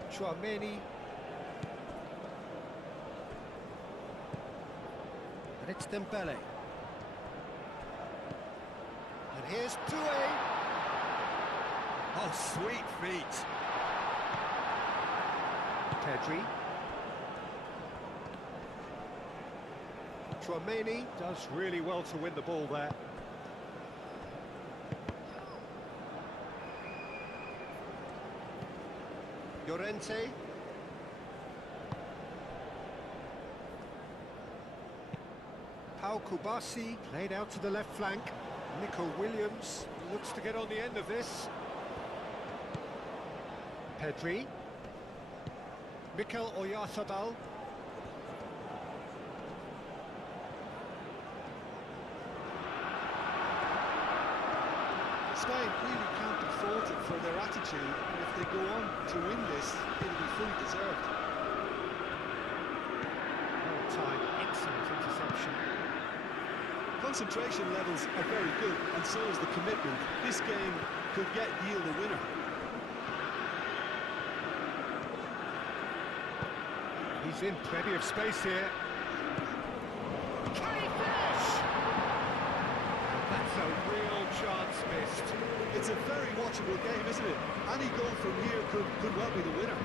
Tchouaméni. And it's Dembele. And here's Touré. Oh, sweet feet. Pedri. Tchouaméni does really well to win the ball there. Llorente. Pau Kubasi played out to the left flank. Nico Williams looks to get on the end of this. Pedri. Mikel Oyarzabal. Spain really can't be faulted for their attitude, and if they go on to win this, it'll be fully deserved. Well-timed, excellent interception. Concentration levels are very good, and so is the commitment. This game could yet yield a winner. He's in plenty of space here. Can he finish? That's a real chance missed. It's a very watchable game, isn't it? Any goal from here could well be the winner.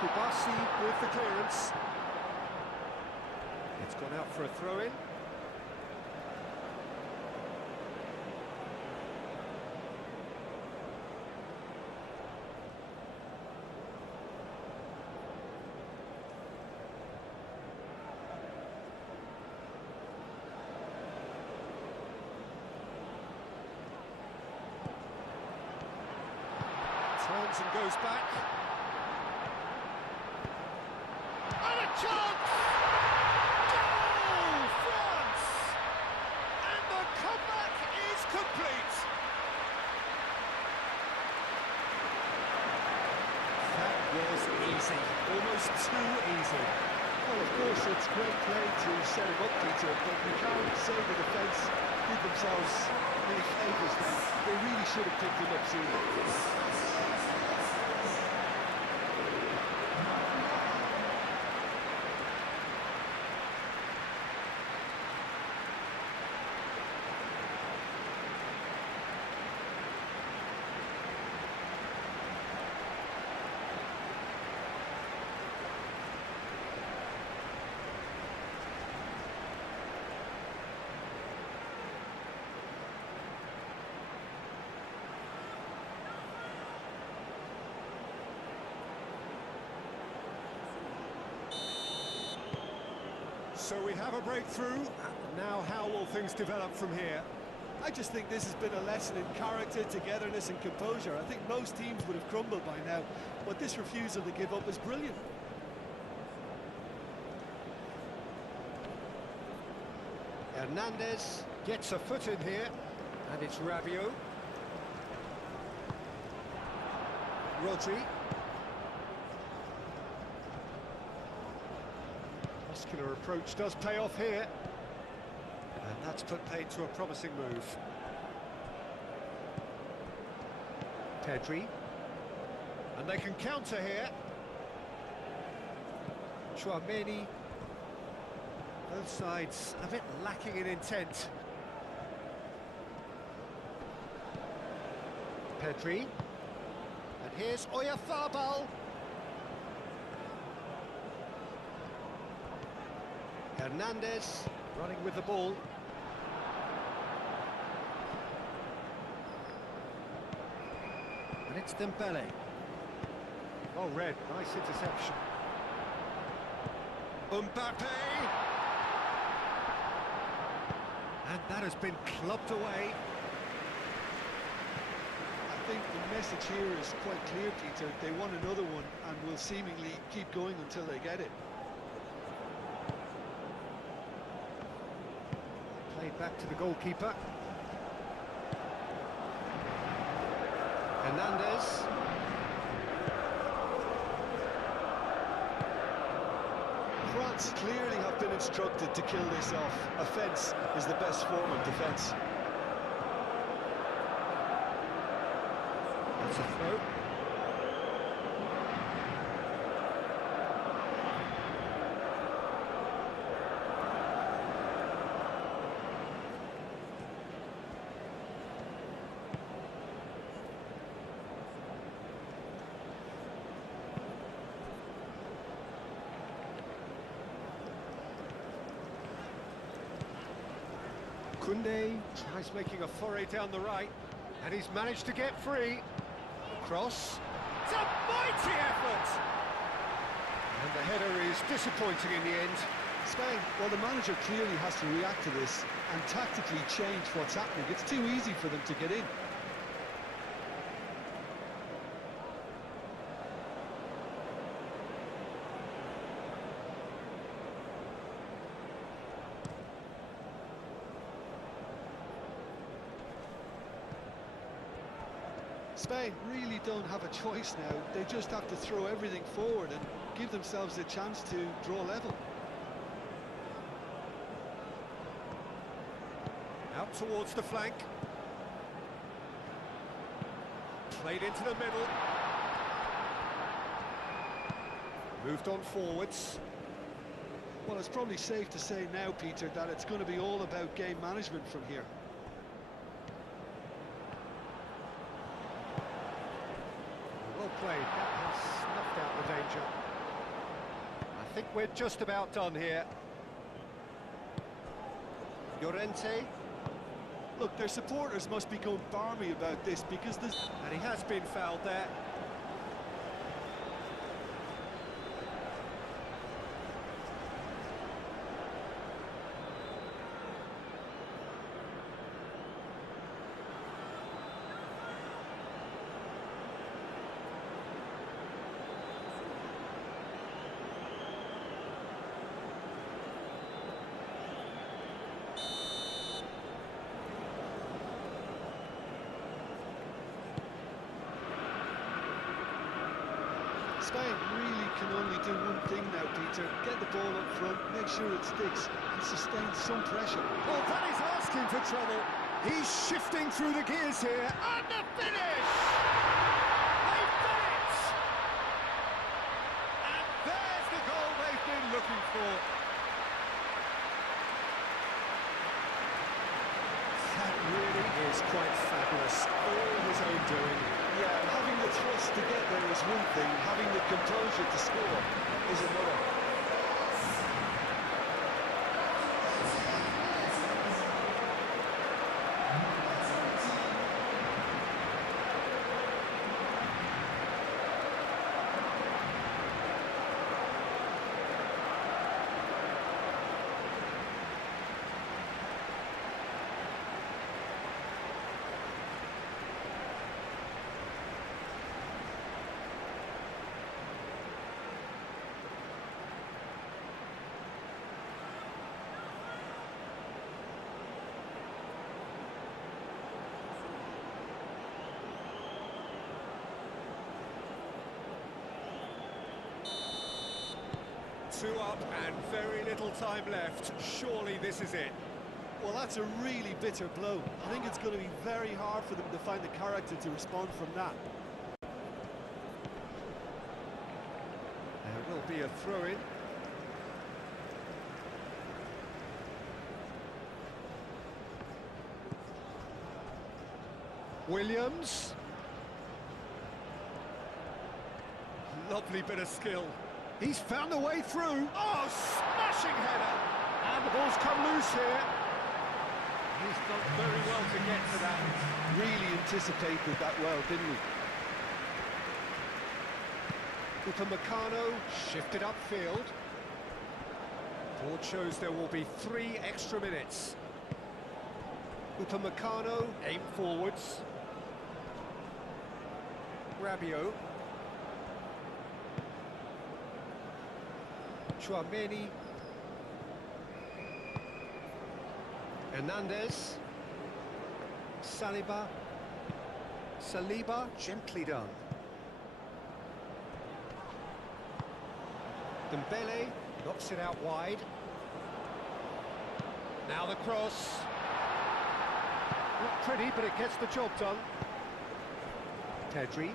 Kubasi with the clearance. It's gone out for a throw-in. Turns and goes back. Chance! Goal, France! And the comeback is complete! That was easy, almost too easy. Well, of course, it's great play to set him up, Peter, but you can't say the defence did themselves any favours then. They really should have picked him up sooner. So we have a breakthrough. Now how will things develop from here? I just think this has been a lesson in character, togetherness and composure. I think most teams would have crumbled by now, but this refusal to give up is brilliant. Hernandez gets a foot in here, and it's Rabiot. Rodri. Muscular approach does pay off here. And that's put paid to a promising move. Pedri. And they can counter here. Chouameni. Both sides a bit lacking in intent. Pedri. And here's Oyarzabal. Hernandez running with the ball. And it's Dembele. Well read, nice interception. Mbappe! And that has been clubbed away. I think the message here is quite clear, Peter. They want another one and will seemingly keep going until they get it. Played back to the goalkeeper. Hernandez. France clearly have been instructed to kill this off. Offence is the best form of defence. That's a throw. Koundé tries making a foray down the right, and he's managed to get free. Cross. It's a mighty effort! And the header is disappointing in the end. Spain, well, the manager clearly has to react to this and tactically change what's happening. It's too easy for them to get in. Spain really don't have a choice now. They just have to throw everything forward and give themselves a chance to draw level. Out towards the flank. Played into the middle. Moved on forwards. Well, it's probably safe to say now, Peter, that it's going to be all about game management from here. Well played, that has snuffed out the danger. I think we're just about done here. Llorente. Look, their supporters must be going barmy about this because there's... And he has been fouled there. Spain really can only do one thing now, Peter. Get the ball up front, make sure it sticks, and sustain some pressure. Well, that is asking for trouble. He's shifting through the gears here. And the finish! They've done it! And there's the goal they've been looking for. That really is quite fabulous. All his own doing. Yeah, having the thrust to get there is one thing, having the composure to score is another. 2 up and very little time left. Surely this is it. Well, that's a really bitter blow. I think it's going to be very hard for them to find the character to respond from that. There will be a throw-in. Williams. Lovely bit of skill. He's found a way through. Oh, smashing header! And the ball's come loose here. He's done very well to get to that. Really anticipated that well, didn't he? Upamecano shifted upfield. Board shows there will be 3 extra minutes. Upamecano aim forwards. Rabiot. Chouameni. Hernandez. Saliba, gently done. Dembele knocks it out wide. Now the cross. Not pretty, but it gets the job done. Pedri.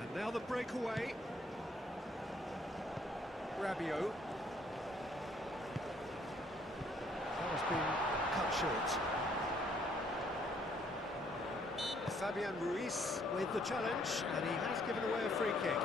And now the breakaway. Rabiot. That has been cut short. Fabian Ruiz with the challenge, and he has given away a free kick.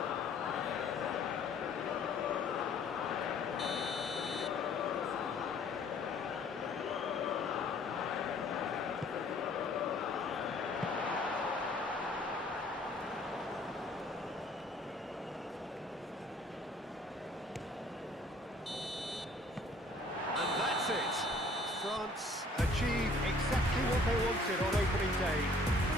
And that's it. France achieve exactly what they wanted on opening day.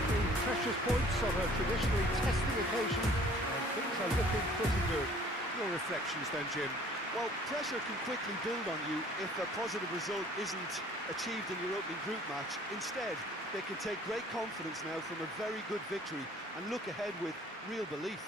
3 precious points on a traditionally testing occasion, and things are looking pretty good. Your reflections then, Jim? Well, pressure can quickly build on you if a positive result isn't achieved in your opening group match. Instead, they can take great confidence now from a very good victory and look ahead with real belief.